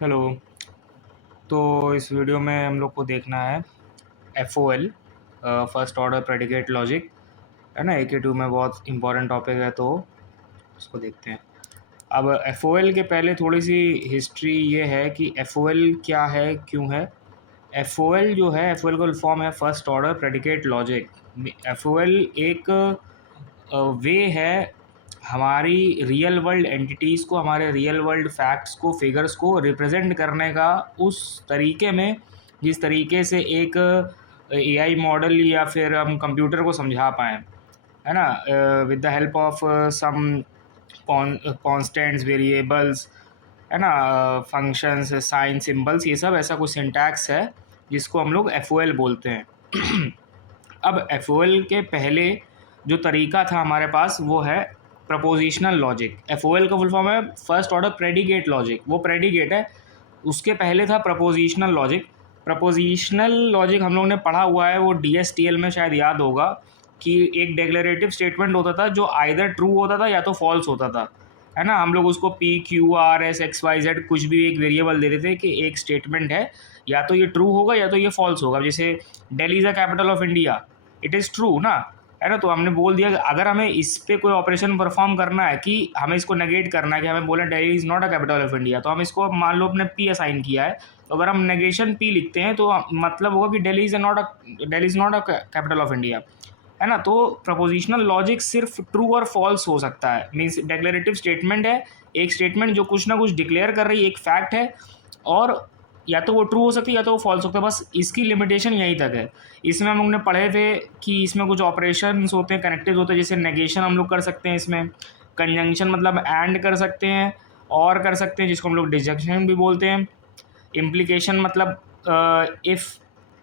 Hello. तो इस video में हम लोग को देखना है F O L, first order predicate logic, है ना। AQ2 में बहुत इंपॉर्टेंट टॉपिक है, तो उसको देखते हैं। अब एफ ओ एल के पहले थोड़ी सी हिस्ट्री ये है कि एफ ओ एल क्या है, क्यों है। एफ ओ एल जो है, एफ ओ एल का फुल फॉर्म है first order predicate logic. F O L एक वे है हमारी रियल वर्ल्ड एंटिटीज़ को, हमारे रियल वर्ल्ड फैक्ट्स को, फिगर्स को रिप्रेजेंट करने का, उस तरीके में जिस तरीके से एक एआई मॉडल या फिर हम कंप्यूटर को समझा पाएँ, है ना, with the help of some constants, variables, है ना, फंक्शंस, साइन, सिंबल्स, ये सब ऐसा कुछ सिंटैक्स है जिसको हम लोग एफ ओ एल बोलते हैं। अब एफ ओ एल के पहले जो तरीका था हमारे पास वो है propositional logic. F O L का फुल फॉर्म है फर्स्ट ऑर्डर प्रेडिकेट लॉजिक, वो प्रेडिकेट है। उसके पहले था प्रपोजिशनल लॉजिक। प्रपोजिशनल लॉजिक हम लोग ने पढ़ा हुआ है, वो DSTL में शायद याद होगा कि एक डिक्लेरेटिव स्टेटमेंट होता था जो आइदर ट्रू होता था या तो फॉल्स होता था, है ना। हम लोग उसको PQRS XYZ कुछ भी एक वेरिएबल दे देते कि एक स्टेटमेंट है, या तो ये ट्रू होगा या तो ये फॉल्स होगा। जैसे Delhi is the capital of India, it is true ना, है ना। तो हमने बोल दिया कि अगर हमें इस पे कोई ऑपरेशन परफॉर्म करना है, कि हमें इसको नेगेट करना है, कि हमें बोले Delhi is not a capital of India, तो हम इसको मान लो अपने P असाइन किया है, तो अगर हम नेगेशन P लिखते हैं तो मतलब होगा कि Delhi is not a capital of India, है ना। तो प्रपोजिशनल लॉजिक सिर्फ ट्रू और फॉल्स हो सकता है। मीन्स डेक्लेरेटिव स्टेटमेंट है, एक स्टेटमेंट जो कुछ ना कुछ डिक्लेयर कर रही है, एक फैक्ट है, और या तो वो ट्रू हो सकती है या तो वो फॉल्स हो सकता है। बस इसकी लिमिटेशन यहीं तक है। इसमें हम लोग ने पढ़े थे कि इसमें कुछ ऑपरेशंस होते हैं, कनेक्टेड होते हैं। जैसे नेगेशन हम लोग कर सकते हैं इसमें, कंजंक्शन मतलब एंड कर सकते हैं, और कर सकते हैं, जिसको हम लोग डिजंक्शन भी बोलते हैं। इम्प्लीकेशन मतलब इफ़,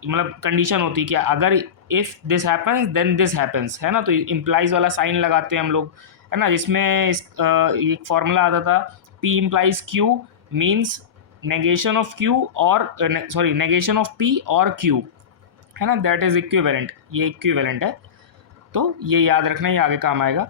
मतलब कंडीशन होती है कि अगर if this happens then this happens, है ना। तो इम्प्लाइज वाला साइन लगाते हैं हम लोग, है ना। जिसमें एक फॉर्मूला आता था, P implies Q means negation of Q और सॉरी नेगेशन ऑफ P और Q, है ना, दैट इज़ इक्विवेलेंट। ये इक्विवेलेंट है, तो ये याद रखना, ये आगे काम आएगा।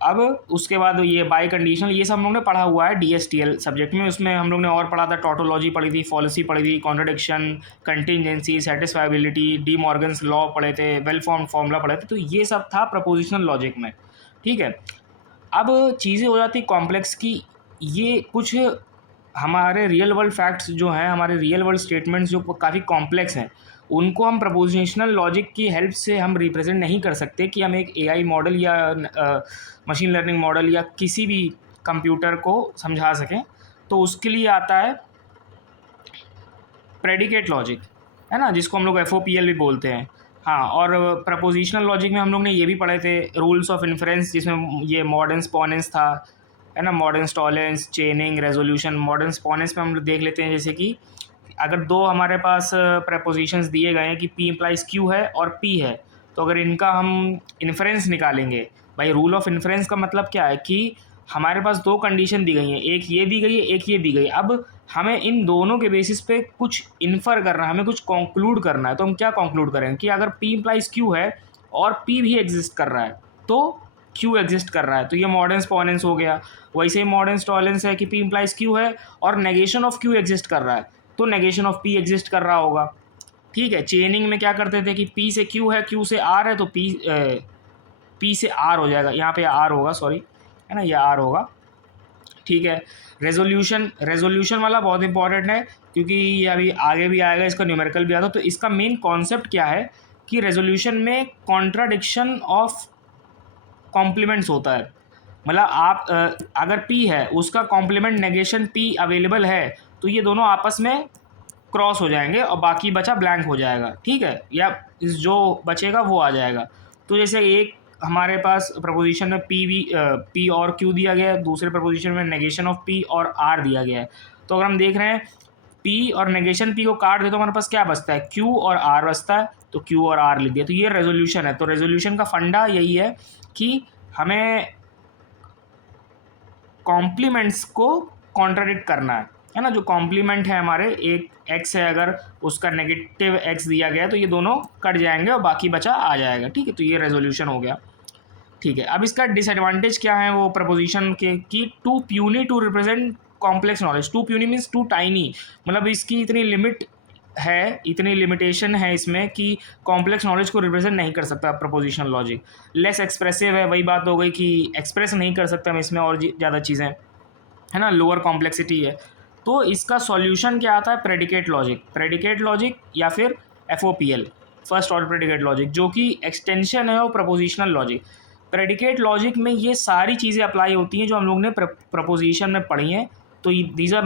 अब उसके बाद ये बाय कंडीशनल, ये सब हम लोग ने पढ़ा हुआ है DSTL सब्जेक्ट में। उसमें हम लोग ने और पढ़ा था, टोटोलॉजी पढ़ी थी, फॉलिसी पढ़ी थी, contradiction, contingency, satisfiability, De Morgan's law पढ़े थे, वेल फॉर्म फॉर्मूला पढ़े थे। तो ये सब था प्रपोजिशनल लॉजिक में, ठीक है। अब चीज़ें हो जाती कॉम्प्लेक्स की, ये कुछ हमारे रियल वर्ल्ड फैक्ट्स जो हैं, हमारे रियल वर्ल्ड स्टेटमेंट्स जो काफ़ी कॉम्प्लेक्स हैं, उनको हम प्रपोजिशनल लॉजिक की हेल्प से हम रिप्रेजेंट नहीं कर सकते कि हम एक एआई मॉडल या मशीन लर्निंग मॉडल या किसी भी कंप्यूटर को समझा सकें। तो उसके लिए आता है प्रेडिकेट लॉजिक, है ना, जिसको हम लोग FOPL भी बोलते हैं। हाँ, और प्रपोजिशनल लॉजिक में हम लोग ने ये भी पढ़े थे, रूल्स ऑफ इन्फ्रेंस, जिसमें ये मॉडर्न स्पॉनेंस था, है ना, modus tollens, chaining, resolution. Modus ponens में हम लोग देख लेते हैं, जैसे कि अगर दो हमारे पास प्रपोजिशंस दिए गए हैं कि P इम्प्लाइज Q है और P है, तो अगर इनका हम इन्फ्रेंस निकालेंगे, भाई रूल ऑफ इन्फ्रेंस का मतलब क्या है कि हमारे पास दो कंडीशन दी गई हैं, एक ये दी गई है, एक ये दी गई है। अब हमें इन दोनों के बेसिस पे कुछ इन्फर करना है, हमें कुछ कंक्लूड करना है। तो हम क्या कंक्लूड करेंगे कि अगर P इम्प्लाइज Q है और P भी एग्जिस्ट कर रहा है, तो Q एग्जिस्ट कर रहा है, तो ये मॉडर्न स्पॉनेंस हो गया। वैसे ही मॉडर्न टॉलेंस है कि P इम्प्लाइज Q है और नेगेशन ऑफ Q एग्जिस्ट कर रहा है, तो नेगेशन ऑफ P एग्जिस्ट कर रहा होगा, ठीक है। चेनिंग में क्या करते थे कि P से Q है, Q से R है, तो P से R हो जाएगा, यहाँ पे R होगा, सॉरी, है ना, ये R होगा, ठीक है। रेजोल्यूशन वाला बहुत इंपॉर्टेंट है, क्योंकि ये अभी आगे भी आएगा, इसका न्यूमेरिकल भी आता। तो इसका मेन कॉन्सेप्ट क्या है कि रेजोल्यूशन में कॉन्ट्राडिक्शन ऑफ कॉम्प्लीमेंट्स होता है। मतलब आप अगर P है, उसका कॉम्प्लीमेंट नेगेशन P अवेलेबल है, तो ये दोनों आपस में क्रॉस हो जाएंगे और बाकी बचा ब्लैंक हो जाएगा, ठीक है, या जो बचेगा वो आ जाएगा। तो जैसे एक हमारे पास प्रपोजिशन में P और Q दिया गया है, दूसरे प्रपोजिशन में नेगेशन ऑफ P और R दिया गया है। तो अगर हम देख रहे हैं P और नेगेशन P को काट दे तो हमारे पास क्या बचता है, Q और R बचता है, तो Q और R लिख दिया। तो ये रेजोल्यूशन है। तो रेजोल्यूशन का फंडा यही है कि हमें कॉम्प्लीमेंट्स को कॉन्ट्राडिक्ट करना है ना। जो कॉम्प्लीमेंट है हमारे, एक x है, अगर उसका नेगेटिव x दिया गया है, तो ये दोनों कट जाएंगे और बाकी बचा आ जाएगा, ठीक है। तो ये रेजोल्यूशन हो गया, ठीक है। अब इसका डिसएडवांटेज क्या है वो प्रपोजिशन के, कि too puny to represent complex knowledge, too puny means too tiny, मतलब इसकी इतनी लिमिट है, इतनी लिमिटेशन है इसमें कि कॉम्प्लेक्स नॉलेज को रिप्रेजेंट नहीं कर सकता प्रपोजिशनल लॉजिक। लेस एक्सप्रेसिव है, वही बात हो गई कि एक्सप्रेस नहीं कर सकते हम इसमें और ज़्यादा चीज़ें, है ना, लोअर कॉम्प्लेक्सिटी है। तो इसका सॉल्यूशन क्या आता है, प्रेडिकेट लॉजिक, प्रेडिकेट लॉजिक या फिर FOPL, first order predicate logic, जो कि एक्सटेंशन है वो प्रपोजिशनल लॉजिक। प्रेडिकेट लॉजिक में ये सारी चीज़ें अप्लाई होती हैं जो हम लोग ने प्रपोजिशन में पढ़ी हैं, तो दीज आर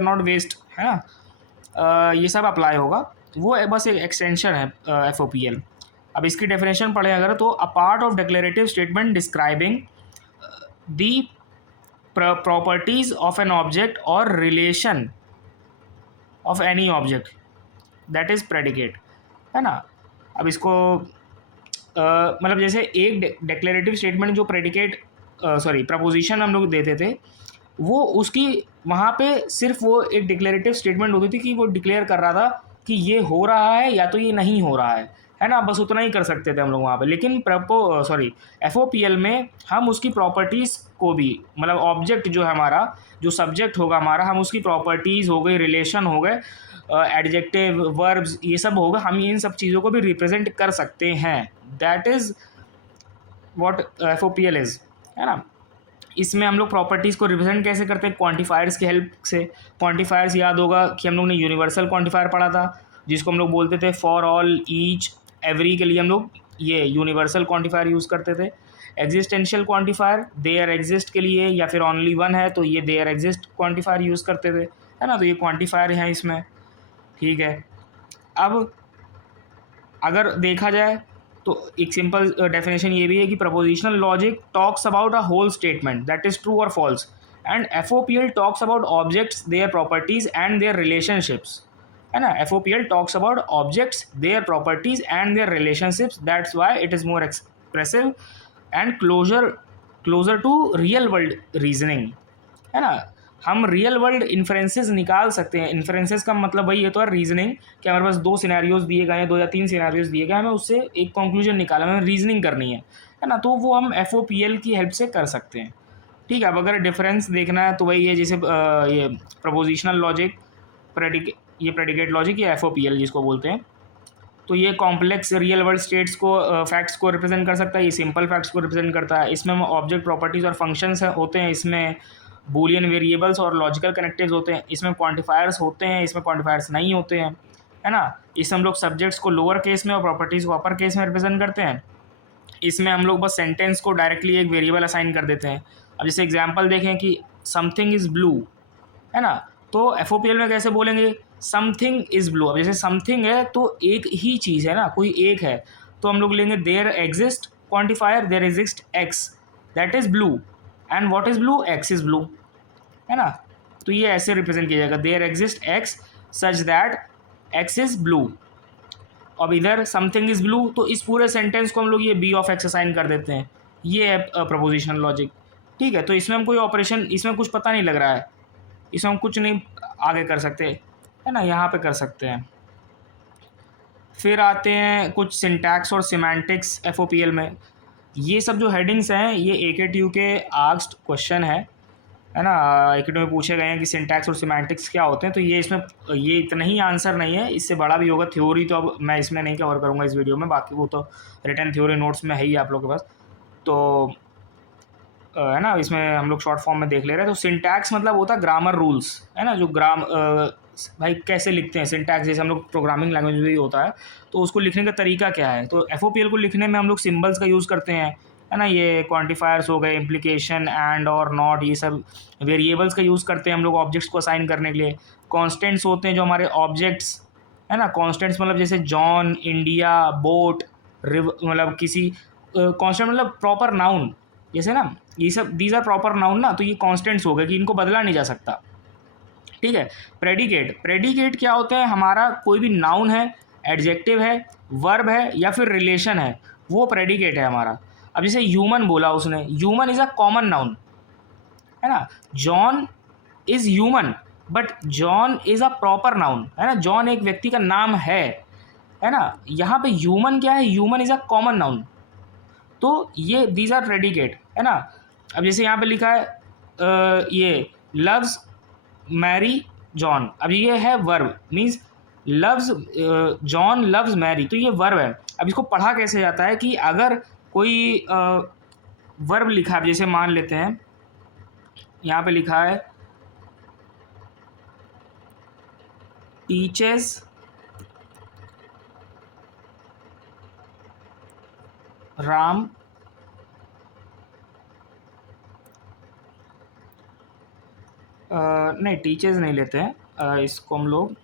नॉट वेस्ट, है ना, ये सब अप्लाई होगा, वो बस एक एक्सटेंशन है FOPL। अब इसकी डेफिनेशन पढ़ें अगर, तो a part of declarative statement describing the properties of an object और relation of any object, that is predicate, है ना। अब इसको मतलब जैसे एक डिक्लेरेटिव स्टेटमेंट जो प्रेडिकेट प्रपोजिशन हम लोग देते थे, वो उसकी वहाँ पे सिर्फ वो एक डिक्लेरेटिव स्टेटमेंट होती थी कि वो डिक्लेयर कर रहा था कि ये हो रहा है या तो ये नहीं हो रहा है ना, बस उतना ही कर सकते थे हम लोग वहाँ पे। लेकिन FOPL में हम उसकी प्रॉपर्टीज़ को भी, मतलब ऑब्जेक्ट जो है हमारा, जो सब्जेक्ट होगा हमारा, हम उसकी प्रॉपर्टीज़ हो गई, रिलेशन हो गए, एडजेक्टिव, वर्ब्स, ये सब होगा, हम इन सब चीज़ों को भी रिप्रेजेंट कर सकते हैं। That is what FOPL is, है ना। इसमें हम लोग प्रॉपर्टीज़ को रिप्रेजेंट कैसे करते हैं, क्वांटिफायर्स की हेल्प से। क्वांटिफायर्स याद होगा कि हम लोग ने यूनिवर्सल क्वांटिफायर पढ़ा था, जिसको हम लोग बोलते थे फॉर, ऑल, ईच, एवरी के लिए हम लोग ये यूनिवर्सल क्वांटिफायर यूज़ करते थे। एग्जिस्टेंशियल क्वांटिफायर देयर एग्जिस्ट के लिए, या फिर ओनली वन है तो ये देयर एग्जिस्ट क्वांटिफायर यूज़ करते थे, है ना। तो ये क्वांटिफायर हैं इसमें, ठीक है। अब अगर देखा जाए तो एक सिंपल डेफिनेशन ये भी है कि propositional logic talks about a whole statement that is true और false, and FOPL talks about objects, their properties and their relationships, है ना। FOPL talks about objects, their properties and their relationships, that's why it is more expressive and closer to real world reasoning, है ना। हम real world inferences निकाल सकते हैं। Inferences का मतलब वही है तो रीजनिंग, कि हमारे पास 2 सिनेरियोज दिए गए हैं, 2 या 3 सिनेरियोज दिए गए हैं, हमें उससे एक कंक्लूजन निकाला, हमें रीजनिंग करनी है ना, तो वो हम FOPL की हेल्प से कर सकते हैं, ठीक है। अब अगर डिफरेंस देखना है तो वही है, जैसे ये प्रपोजिशनल लॉजिक, ये प्रेडिकेट लॉजिक, ये FOPL जिसको बोलते हैं, तो ये कॉम्प्लेक्स रियल वर्ल्ड स्टेट्स को, फैक्ट्स को रिप्रेजेंट कर सकता है, ये सिंपल फैक्ट्स को रिप्रेजेंट करता है। इसमें ऑब्जेक्ट प्रॉपर्टीज़ और फंक्शंस होते हैं, इसमें बूलियन वेरिएबल्स और लॉजिकल कनेक्टिव्स होते हैं, इसमें क्वांटिफायर्स होते हैं, इसमें क्वांटिफायर्स नहीं होते हैं, है ना। इसमें हम लोग सब्जेक्ट्स को लोअर केस में और प्रॉपर्टीज़ को अपर केस में रिप्रेजेंट करते हैं। इसमें हम लोग बस सेंटेंस को डायरेक्टली एक वेरिएबल असाइन कर देते हैं। अब जैसे एग्जांपल देखें कि समथिंग इज़ ब्लू, है ना, तो FOPL में कैसे बोलेंगे, समथिंग इज़ ब्लू। अब जैसे समथिंग है तो एक ही चीज़ है ना, कोई एक है, तो हम लोग लेंगे there exist quantifier, there exist x, that is blue, and what is blue, x is blue, है ना। तो ये ऐसे रिप्रेजेंट किया जाएगा, there exist x such that x is blue. अब इधर समथिंग इज़ ब्लू, तो इस पूरे सेंटेंस को हम लोग ये B ऑफ एक्स असाइन कर देते हैं, ये है प्रपोजिशनल लॉजिक, ठीक है। तो इसमें हम कोई ऑपरेशन, इसमें कुछ पता नहीं लग रहा है, इसमें हम कुछ नहीं आगे कर सकते, है ना, यहाँ पे कर सकते हैं। फिर आते हैं कुछ सिंटैक्स और सिमेंटिक्स FOPL में। ये सब जो हेडिंग्स हैं ये AKTU के आस्क्ड क्वेश्चन है ना, AKTU में पूछे गए हैं कि सिंटैक्स और सिमेंटिक्स क्या होते हैं। तो ये इसमें ये इतना ही आंसर नहीं है, इससे बड़ा भी होगा। थ्योरी तो अब मैं इसमें नहीं कवर करूँगा इस वीडियो में, बाकी वो तो रिटन थ्योरी नोट्स में है ही आप लोग के पास, तो है ना, इसमें हम लोग शॉर्ट फॉर्म में देख ले रहे हैं। तो सिंटैक्स मतलब होता है ग्रामर रूल्स, है ना, जो भाई कैसे लिखते हैं सिंटैक्स, जैसे हम लोग प्रोग्रामिंग लैंग्वेज में भी होता है, तो उसको लिखने का तरीका क्या है। तो FOPL को लिखने में हम लोग सिम्बल्स का यूज़ करते हैं, है ना, ये क्वांटिफायर्स हो गए, इम्प्लीकेशन, एंड और नॉट, ये सब वेरिएबल्स का यूज़ करते हैं हम लोग ऑब्जेक्ट्स को असाइन करने के लिए। कॉन्स्टेंट्स होते हैं जो हमारे ऑब्जेक्ट्स, है ना, कॉन्स्टेंट्स मतलब जैसे जॉन, इंडिया, बोट, मतलब किसी कॉन्स्टेंट मतलब प्रॉपर नाउन, जैसे ना ये सब, दीज आर प्रॉपर नाउन ना, तो ये कॉन्स्टेंट्स हो गए कि इनको बदला नहीं जा सकता, ठीक है। प्रेडिकेट क्या होता है, हमारा कोई भी नाउन है, एडजेक्टिव है, वर्ब है या फिर रिलेशन है, वो प्रेडिकेट है हमारा। अब जैसे ह्यूमन बोला उसने, human is a common noun, है ना। John is human but John is a proper noun, है ना, जॉन एक व्यक्ति का नाम है ना। यहाँ पे ह्यूमन क्या है, human is a common noun, तो ये दीज आर प्रेडिकेट, है ना। अब जैसे यहाँ पे लिखा है ये लव्स मैरी जॉन। अब ये है verb, means loves, John loves Mary, तो ये वर्ब है। अब इसको पढ़ा कैसे जाता है कि अगर कोई वर्ब लिखा है, जैसे मान लेते हैं यहाँ पे लिखा है टीचेस राम नहीं टीचर्स नहीं लेते हैं, इसको हम लोग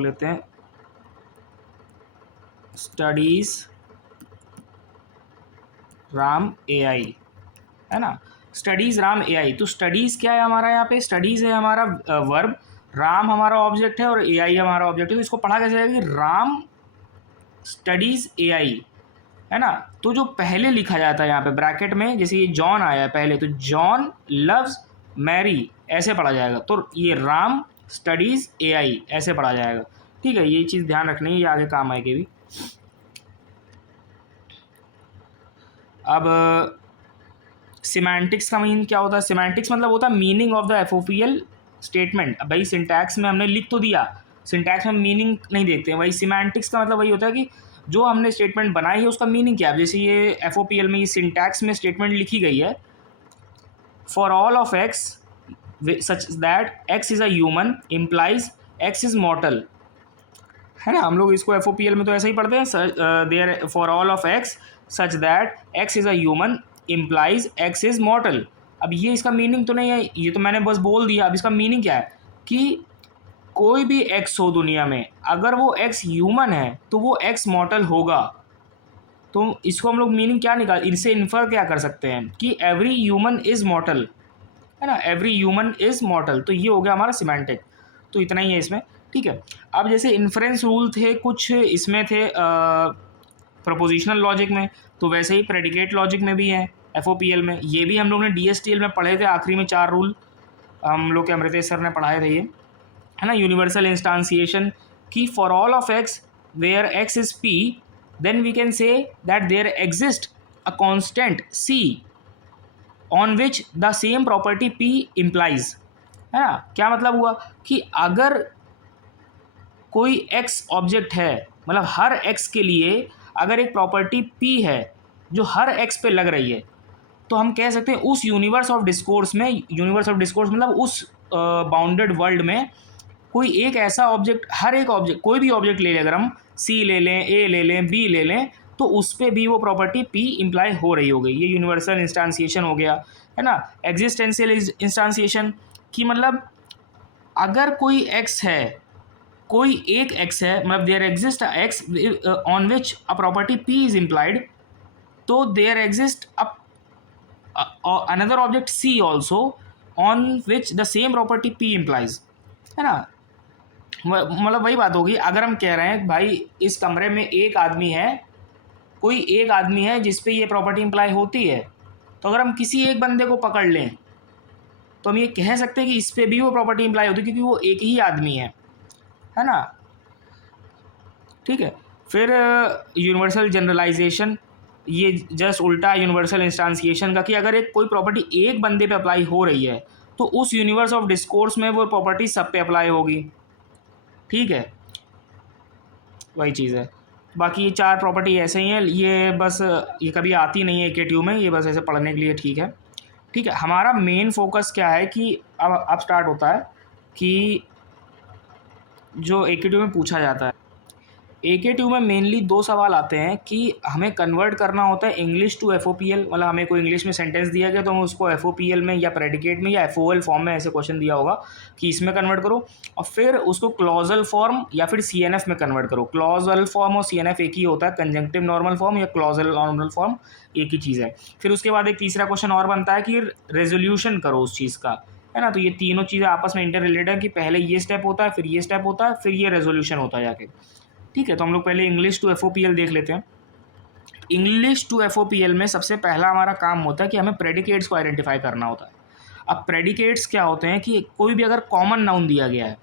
लेते हैं स्टडीज राम एआई, है ना। स्टडीज राम एआई, तो स्टडीज क्या है हमारा, यहाँ पे स्टडीज है हमारा वर्ब, राम हमारा ऑब्जेक्ट है और एआई हमारा ऑब्जेक्ट है। तो इसको पढ़ा कैसे जाएगा कि राम स्टडीज एआई, है ना। तो जो पहले लिखा जाता है यहाँ पे ब्रैकेट में, जैसे ये जॉन आया है पहले, तो जॉन लव्स मैरी ऐसे पढ़ा जाएगा, तो ये राम स्टडीज एआई ऐसे पढ़ा जाएगा। ठीक है, ये चीज़ ध्यान रखनी है, ये आगे काम आएगी भी। अब सिमेंटिक्स का मीन क्या होता है? सिमेंटिक्स मतलब होता है मीनिंग ऑफ द एफओपीएल स्टेटमेंट। अब भाई सिंटैक्स में हमने लिख तो दिया, सिंटैक्स में मीनिंग नहीं देखते हैं। वही सिमेंटिक्स का मतलब वही होता है कि जो हमने स्टेटमेंट बनाई है उसका मीनिंग क्या है। जैसे ये एफओपीएल में ये सिंटैक्स में स्टेटमेंट लिखी गई है, for all of x such that x is a human implies x is मॉर्टल, है ना। हम लोग इसको एफओपीएल में तो ऐसे ही पढ़ते हैं, there for all of x such that x is a human implies x is mortal. अब ये इसका मीनिंग तो नहीं है, ये तो मैंने बस बोल दिया। अब इसका मीनिंग क्या है कि कोई भी एक्स हो दुनिया में, अगर वो एक्स ह्यूमन है तो वो एक्स मॉर्टल होगा। तो इसको हम लोग मीनिंग क्या निकाल, इनसे इन्फर क्या कर सकते हैं कि एवरी ह्यूमन इज़ मॉर्टल, है ना, एवरी ह्यूमन इज़ मॉर्टल। तो ये हो गया हमारा सिमेंटिक। तो इतना ही है इसमें, ठीक है। अब जैसे इन्फ्रेंस रूल थे कुछ इसमें थे प्रपोजिशनल लॉजिक में, तो वैसे ही प्रेडिकेट लॉजिक में भी है एफओपीएल में। ये भी हम लोग ने डीएसटीएल में पढ़े थे, आखिरी में 4 रूल हम लोग के अमृतेश सर ने पढ़ाए थे ये, है ना। यूनिवर्सल इंस्टांसिएशन की for all of x where x is P, then we can say that there exist a constant c on which the same property P implies, है ना। क्या मतलब हुआ कि अगर कोई एक्स ऑब्जेक्ट है, मतलब हर एक्स के लिए अगर एक प्रॉपर्टी पी है जो हर एक्स पे लग रही है, तो हम कह सकते हैं उस यूनिवर्स ऑफ डिस्कोर्स में, यूनिवर्स ऑफ डिस्कोर्स मतलब उस बाउंडेड वर्ल्ड में कोई एक ऐसा ऑब्जेक्ट, हर एक ऑब्जेक्ट, कोई भी ऑब्जेक्ट ले लें, अगर हम सी ले लें, ए ले लें, बी ले लें, तो उस पर भी वो प्रॉपर्टी पी इम्प्लाई हो रही हो गई। ये यूनिवर्सल इंस्टांसिएशन हो गया, है ना। एग्जिस्टेंशियल इंस्टांसिएशन की मतलब अगर कोई एक्स है, कोई एक एक्स है, मतलब there exist a x on which a property p is implied, तो there exist another object c also on which the same property P implies, है ना। मतलब वही बात होगी, अगर हम कह रहे हैं भाई इस कमरे में एक आदमी है, कोई एक आदमी है जिस पे ये प्रॉपर्टी इम्प्लाई होती है, तो अगर हम किसी एक बंदे को पकड़ लें तो हम ये कह सकते हैं कि इस पे भी वो प्रॉपर्टी इम्प्लाई होती है, क्योंकि वो एक ही आदमी है ना। ठीक है, फिर यूनिवर्सल जनरलाइजेशन, ये जस्ट उल्टा यूनिवर्सल इंस्टांसिएशन का, कि अगर एक कोई प्रॉपर्टी एक बंदे पे अप्लाई हो रही है तो उस यूनिवर्स ऑफ डिस्कोर्स में वो प्रॉपर्टी सब पे अप्लाई होगी। ठीक है, वही चीज़ है। बाकी ये 4 प्रॉपर्टी ऐसे ही हैं, ये बस ये कभी आती नहीं है एकेटीयू में, ये बस ऐसे पढ़ने के लिए ठीक है। ठीक है, हमारा मेन फोकस क्या है कि अब स्टार्ट होता है कि जो एकेटीयू में पूछा जाता है, एकेटीयू में मेनली 2 सवाल आते हैं कि हमें कन्वर्ट करना होता है इंग्लिश टू एफओपीएल, मतलब हमें कोई इंग्लिश में सेंटेंस दिया गया तो हम उसको एफओपीएल में या प्रेडिकेट में या एफओएल फॉर्म में, ऐसे क्वेश्चन दिया होगा कि इसमें कन्वर्ट करो, और फिर उसको क्लॉजल फॉर्म या फिर सीएनएफ में कन्वर्ट करो। क्लॉजल फॉर्म और सीएनएफ एक ही होता है, कंजंक्टिव नॉर्मल फॉर्म या क्लॉजल नॉर्मल फॉर्म एक ही चीज़ है। फिर उसके बाद एक तीसरा क्वेश्चन और बनता है कि रेजोल्यूशन करो उस चीज़ का, है ना। तो ये तीनों चीज़ें आपस में इंटर रिलेटेड है कि पहले ये स्टेप होता है, फिर ये स्टेप होता है, फिर ये रेजोल्यूशन होता है जाके। ठीक है, तो हम लोग पहले इंग्लिश टू एफओपीएल देख लेते हैं। इंग्लिश टू एफओपीएल में सबसे पहला हमारा काम होता है कि हमें प्रेडिकेट्स को आइडेंटिफाई करना होता है। अब प्रेडिकेट्स क्या होते हैं कि कोई भी अगर कॉमन नाउन दिया गया है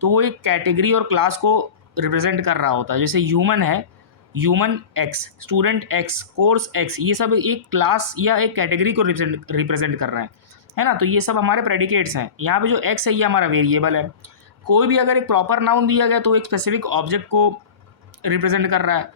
तो वो एक कैटेगरी और क्लास को रिप्रेजेंट कर रहा होता है। जैसे ह्यूमन है human x, student x, course x, ये सब एक क्लास या एक कैटेगरी को रिप्रेजेंट कर रहे हैं, है ना। तो ये सब हमारे प्रेडिकेट्स हैं। यहाँ पे जो एक्स है ये हमारा वेरिएबल है। कोई भी अगर एक प्रॉपर नाउन दिया गया तो एक स्पेसिफिक ऑब्जेक्ट को रिप्रेजेंट कर रहा है।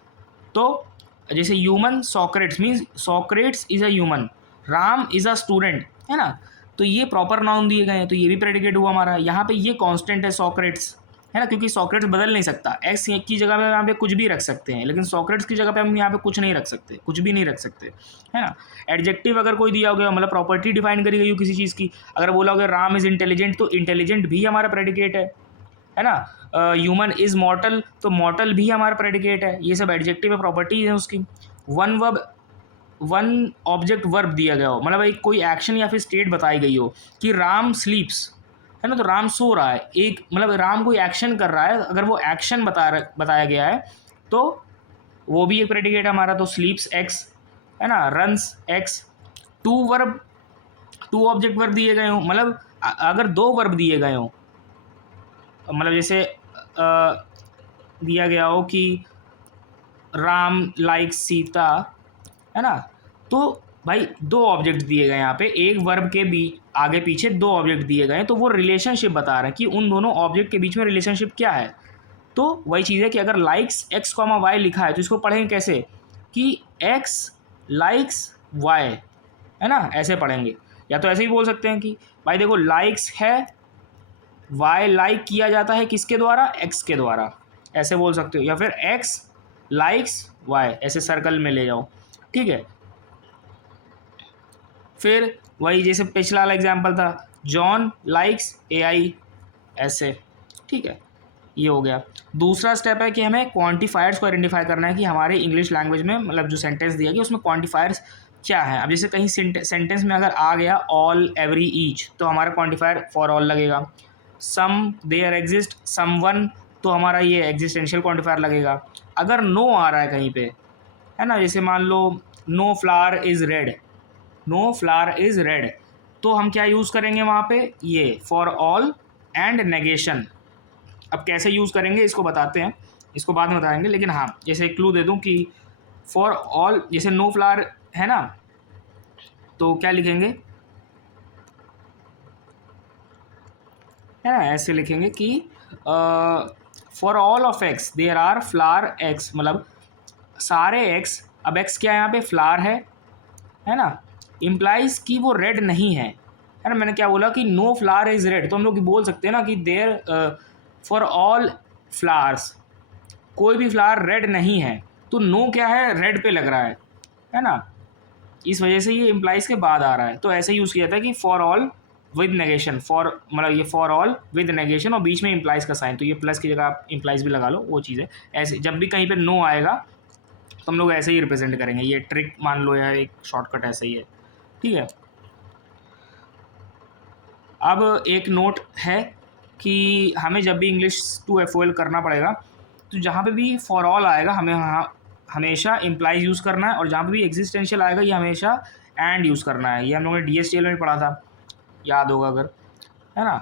तो जैसे human Socrates means Socrates is a human, Ram is a student, है ना। तो ये प्रॉपर नाउन दिए गए हैं, तो ये भी प्रेडिकेट हुआ हमारा। यहाँ पे ये कांस्टेंट है सॉक्रेट्स, है ना, क्योंकि सॉक्रेट्स बदल नहीं सकता। एक्स की जगह पे यहाँ पे कुछ भी रख सकते हैं, लेकिन सॉक्रेट्स की जगह पे हम यहाँ पे कुछ नहीं रख सकते, कुछ भी नहीं रख सकते, है ना। एडजेक्टिव अगर कोई दिया गया, मतलब प्रॉपर्टी डिफाइन करी गई हो किसी चीज़ की, अगर बोला हो राम इज़ इंटेलिजेंट, तो इंटेलिजेंट भी हमारा प्रेडिकेट है ना। ह्यूमन इज़ मॉर्टल, तो मॉर्टल भी हमारा प्रेडिकेट है। ये सब एडजेक्टिव है, प्रॉपर्टीज है उसकी। वन ऑब्जेक्ट वर्ब दिया गया हो, मतलब एक कोई एक्शन या फिर स्टेट बताई गई हो कि राम स्लीप्स, है ना, तो राम सो रहा है, एक मतलब राम कोई एक्शन कर रहा है, अगर वो एक्शन बताया गया है तो वो भी एक प्रेडिकेट हमारा। तो स्लीप्स एक्स, है ना, runs x. Two object verb दिए गए हों, मतलब अगर दो वर्ब दिए गए हों, मतलब जैसे दिया गया हो कि राम लाइक सीता, है ना, तो भाई दो ऑब्जेक्ट दिए गए यहाँ पे, एक वर्ब के बीच आगे पीछे दो ऑब्जेक्ट दिए गए हैं, तो वो रिलेशनशिप बता रहे हैं कि उन दोनों ऑब्जेक्ट के बीच में रिलेशनशिप क्या है। तो वही चीज़ है कि अगर लाइक्स एक्स कॉमा वाई लिखा है तो इसको पढ़ेंगे कैसे कि एक्स लाइक्स वाई, है ना, ऐसे पढ़ेंगे। या तो ऐसे ही बोल सकते हैं कि भाई देखो लाइक्स है, वाई लाइक किया जाता है किसके द्वारा, एक्स के द्वारा, ऐसे बोल सकते हो। या फिर एक्स लाइक्स वाई, ऐसे सर्कल में ले जाओ, ठीक है। फिर वही जैसे पिछला वाला एग्जाम्पल था, जॉन लाइक्स एआई, ऐसे, ठीक है। ये हो गया। दूसरा स्टेप है कि हमें क्वांटिफायर्स को आइडेंटिफाई करना है कि हमारे इंग्लिश लैंग्वेज में, मतलब जो सेंटेंस दिया गया उसमें क्वांटिफायर्स क्या है। अब जैसे कहीं सेंटेंस में अगर आ गया ऑल, एवरी, ईच, तो हमारा क्वांटिफायर फॉर ऑल लगेगा। सम, देयर एग्जिस्ट, सम वन, तो हमारा ये एग्जिस्टेंशियल क्वांटिफायर लगेगा। अगर नो आ रहा है कहीं पे, है ना, जैसे मान लो no flower is red, no flower is red, तो हम क्या यूज़ करेंगे वहाँ पे, ये फॉर ऑल एंड नेगेशन। अब कैसे यूज़ करेंगे इसको बताते हैं, इसको बाद में बताएंगे, लेकिन हाँ जैसे क्लू दे दूँ कि फॉर ऑल, जैसे नो फ्लावर है ना, तो क्या लिखेंगे, है ना, ऐसे लिखेंगे कि for all of x there are flower x, मतलब सारे एक्स, अब एक्स क्या है यहाँ पे, फ्लावर है ना, इम्प्लाइज कि वो रेड नहीं है ना। मैंने क्या बोला कि नो फ्लावर इज़ रेड, तो हम लोग बोल सकते हैं ना कि देयर फॉर ऑल फ्लावर्स, कोई भी फ्लावर रेड नहीं है, तो नो क्या है, रेड पे लग रहा है ना, इस वजह से ये इम्प्लाइज के बाद आ रहा है। तो ऐसे यूज़ किया था कि for all with negation, for मतलब ये फॉर ऑल विद नेगेशन और बीच में इम्प्लाइज का साइन, तो ये प्लस की जगह आप इम्प्लाइज भी लगा लो, वो चीज़ है। ऐसे जब भी कहीं पे नो आएगा तो हम लोग ऐसे ही रिप्रेजेंट करेंगे, ये ट्रिक मान लो या एक शॉर्टकट ऐसे ही है, ठीक है। अब एक नोट है कि हमें जब भी इंग्लिश टू एफओएल करना पड़ेगा तो जहाँ पे भी फॉर ऑल आएगा हमें हमेशा इम्प्लाइज यूज़ करना है, और जहाँ पे भी एग्जिस्टेंशियल आएगा ये हमेशा एंड यूज़ करना है। ये हम लोगों ने डीएसटीएल में पढ़ा था, याद होगा अगर, है ना,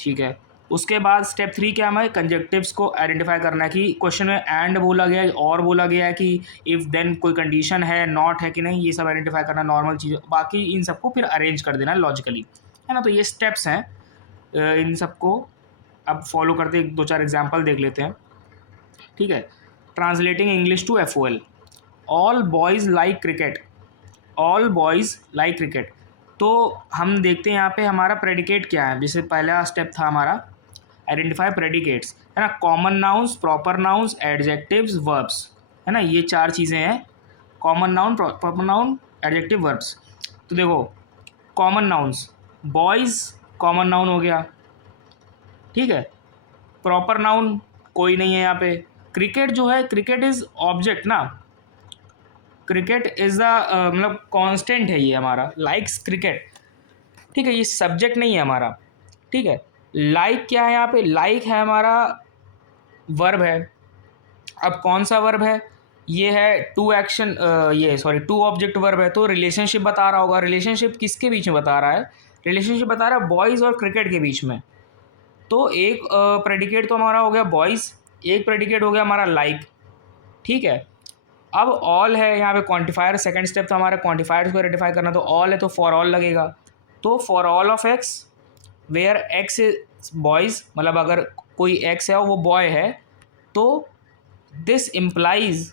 ठीक है। उसके बाद स्टेप 3 क्या, हमें कंजक्टिव्स को आइडेंटिफाई करना है कि क्वेश्चन में एंड बोला गया है और बोला गया है कि इफ़ देन कोई कंडीशन है, नॉट है कि नहीं, ये सब आइडेंटिफाई करना नॉर्मल चीज़। बाकी इन सबको फिर अरेंज कर देना लॉजिकली, है ना। तो ये स्टेप्स हैं, इन सबको अब फॉलो करते एक दो चार एग्जाम्पल देख लेते हैं, ठीक है। Translating English to FOL, all boys like cricket, all boys like cricket, तो हम देखते हैं यहाँ पे हमारा प्रेडिकेट क्या है। जैसे पहला स्टेप था हमारा आइडेंटिफाई प्रेडिकेट्स, है ना, common nouns, proper nouns, adjectives, verbs, है ना, ये चार चीज़ें हैं, common noun, proper noun, adjective, verbs. तो देखो common nouns, boys common noun हो गया, ठीक है। प्रॉपर नाउन कोई नहीं है यहाँ पे। क्रिकेट जो है, क्रिकेट इज़ ऑब्जेक्ट ना, क्रिकेट इज़ द मतलब कांस्टेंट है ये हमारा, लाइक्स क्रिकेट, ठीक है, ये सब्जेक्ट नहीं है हमारा, ठीक है। लाइक क्या है यहाँ पे, लाइक है हमारा वर्ब है। अब कौन सा वर्ब है, ये है टू एक्शन, ये सॉरी टू ऑब्जेक्ट वर्ब है, तो रिलेशनशिप बता रहा होगा। रिलेशनशिप किसके बीच में बता रहा है, रिलेशनशिप बता रहा है बॉयज़ और क्रिकेट के बीच में। तो एक प्रेडिकेट तो हमारा हो गया बॉयज़, एक प्रेडिकेट हो गया हमारा लाइक, ठीक है। अब ऑल है यहाँ पे क्वांटिफायर, सेकंड स्टेप था हमारा क्वांटिफायर्स को आइडेंटिफाई करना, तो ऑल है तो फॉर ऑल लगेगा। तो for all of x where x is boys, मतलब अगर कोई एक्स है और वो बॉय है तो दिस इम्प्लाइज,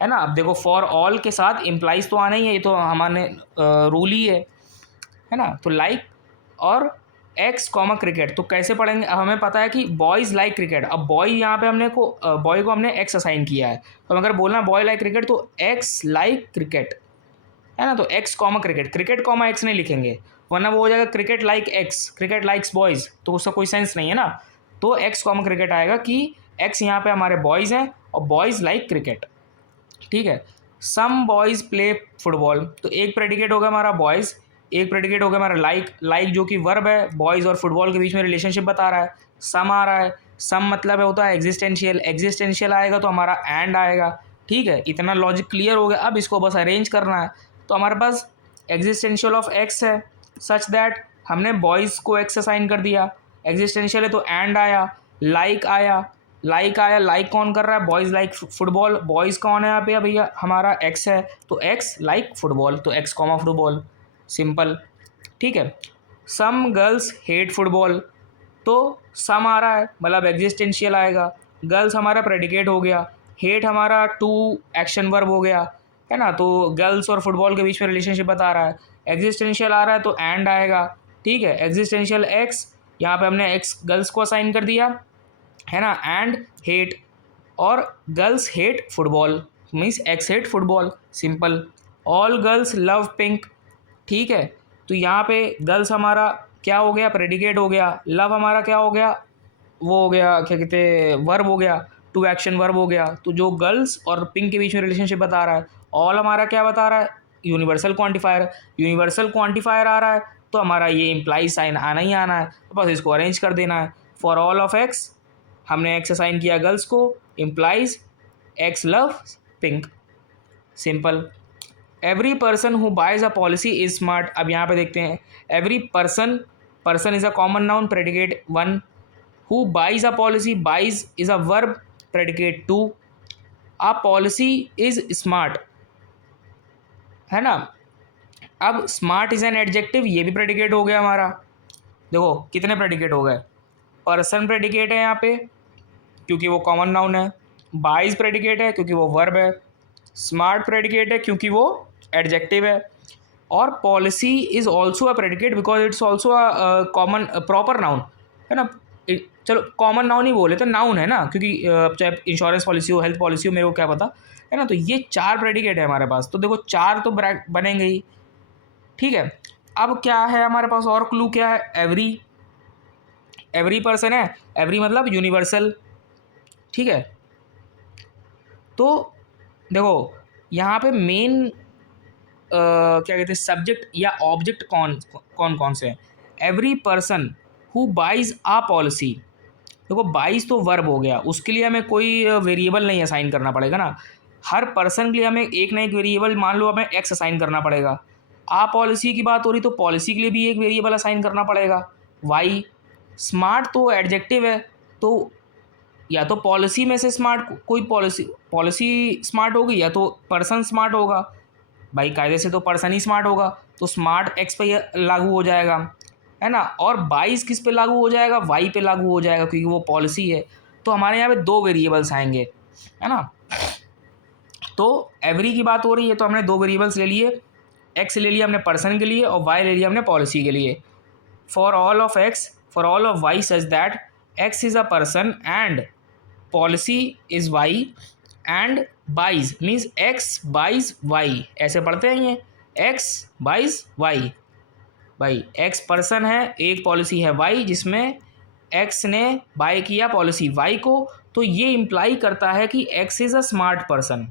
है ना। अब देखो फॉर ऑल के साथ इम्प्लाइज तो आना ही है, ये तो हमारे रूल ही है ना। तो लाइक और एक्स कॉमा क्रिकेट, तो कैसे पढ़ेंगे, अब हमें पता है कि बॉयज़ लाइक क्रिकेट। अब बॉय यहाँ पे हमने को बॉय को हमने एक्स असाइन किया है, तो अगर बोलना बॉय लाइक क्रिकेट तो एक्स लाइक क्रिकेट, है ना। तो x comma cricket, cricket comma x नहीं लिखेंगे वरना वो हो जाएगा cricket like x, cricket likes boys, तो उसका कोई सेंस नहीं है ना। तो एक्स कॉमा क्रिकेट आएगा कि एक्स यहाँ पे हमारे बॉयज़ हैं और बॉयज़ लाइक क्रिकेट, ठीक है। सम बॉयज़ प्ले फुटबॉल, तो एक प्रेडिकेट हो गया हमारा बॉयज़, एक प्रेडिकेट हो गया हमारा लाइक, लाइक जो कि वर्ब है, बॉयज़ और फुटबॉल के बीच में रिलेशनशिप बता रहा है। सम आ रहा है, सम मतलब है होता है एग्जिस्टेंशियल, एग्जिस्टेंशियल आएगा तो हमारा एंड आएगा, ठीक है। इतना लॉजिक क्लियर हो गया, अब इसको बस अरेंज करना है। तो हमारे पास एग्जिस्टेंशियल ऑफ एक्स है सच दैट हमने बॉयज़ को एक्स असाइन कर दिया, एग्जिस्टेंशियल है तो एंड आया, लाइक आया, लाइक आया, लाइक कौन कर रहा है, बॉयज़ लाइक फुटबॉल, बॉयज़ कौन है यहाँ पे भैया हमारा एक्स है, तो एक्स लाइक फुटबॉल, तो एक्स कॉमा फुटबॉल, सिंपल, ठीक है। सम गर्ल्स हेट फुटबॉल, तो सम आ रहा है मतलब एग्जिस्टेंशियल आएगा, गर्ल्स हमारा प्रेडिकेट हो गया, हेट हमारा टू एक्शन वर्ब हो गया, है ना। तो गर्ल्स और फुटबॉल के बीच में रिलेशनशिप बता रहा है, एग्जिस्टेंशियल आ रहा है तो एंड आएगा, ठीक है। एग्जिस्टेंशियल एक्स, यहाँ पे हमने एक्स गर्ल्स को असाइन कर दिया, है ना, एंड हेट, और girls hate football means x hate football, simple. All girls love pink, ठीक है। तो यहाँ पे गर्ल्स हमारा क्या हो गया, प्रेडिकेट हो गया, लव हमारा क्या हो गया, वो हो गया क्या कहते हैं वर्ब हो गया, टू एक्शन वर्ब हो गया। तो जो गर्ल्स और पिंक के बीच में रिलेशनशिप बता रहा है, ऑल हमारा क्या बता रहा है, यूनिवर्सल क्वांटिफायर, यूनिवर्सल क्वांटिफायर आ रहा है तो हमारा ये इम्प्लाई साइन आना ही आना है, तो बस इसको अरेंज कर देना है। फॉर ऑल ऑफ एक्स हमने एक्स असाइन किया गर्ल्स को, implies x love pink, simple. Every person who buys a policy is smart, अब यहाँ पे देखते हैं every person, person is a common noun predicate one, who buys a policy, buys is a verb predicate two, a policy is smart, है ना। अब smart is an adjective, ये भी प्रेडिकेट हो गया हमारा, देखो कितने प्रेडिकेट हो गए, पर्सन प्रेडिकेट है यहाँ पे क्योंकि वो कॉमन नाउन है, बाइज प्रेडिकेट है क्योंकि वो वर्ब है, स्मार्ट प्रेडिकेट है क्योंकि वो एडजेक्टिव है, और policy is also a predicate because it's also a common proper noun, है ना। चलो कॉमन नाउन ही बोले तो नाउन है ना, क्योंकि चाहे इंश्योरेंस पॉलिसी हो, हेल्थ पॉलिसी हो, मेरे को क्या पता, है ना। तो ये चार प्रेडिकेट है हमारे पास, तो देखो चार तो बनेंगे ही, ठीक है। अब क्या है हमारे पास और क्लू क्या है, एवरी, एवरी पर्सन है, एवरी मतलब यूनिवर्सल, ठीक है। तो देखो यहाँ पे मेन क्या कहते हैं सब्जेक्ट या ऑब्जेक्ट कौन कौन कौन से हैं, every person who buys a policy, देखो बाइज तो वर्ब हो गया, उसके लिए हमें कोई वेरिएबल नहीं असाइन करना पड़ेगा ना, हर पर्सन के लिए हमें एक ना एक वेरिएबल, मान लो हमें एक्स असाइन करना पड़ेगा। आ पॉलिसी की बात हो रही तो पॉलिसी के लिए भी एक वेरिएबल असाइन करना पड़ेगा, वाई। स्मार्ट तो एडजेक्टिव है, तो या तो पॉलिसी में से स्मार्ट कोई पॉलिसी, पॉलिसी स्मार्ट होगी या तो पर्सन स्मार्ट होगा, भाई कायदे से तो पर्सन ही स्मार्ट होगा, तो स्मार्ट एक्स पे ये लागू हो जाएगा, है ना। और 22 किस पे लागू हो जाएगा, वाई पे लागू हो जाएगा क्योंकि वो पॉलिसी है। तो हमारे यहाँ पे दो वेरिएबल्स आएंगे, है ना। तो एवरी की बात हो रही है तो हमने दो वेरिएबल्स ले लिए, एक्स ले लिया हमने पर्सन के लिए और वाई ले लिया हमने पॉलिसी के लिए। For all of x, for all of y such that x is a person and policy is y and buys means x buys y, ऐसे पढ़ते हैं ये, एक्स बाइज वाई, भाई एक्स पर्सन है, एक पॉलिसी है वाई जिसमें x ने बाय किया पॉलिसी वाई को, तो ये इम्प्लाई करता है कि x is a smart person,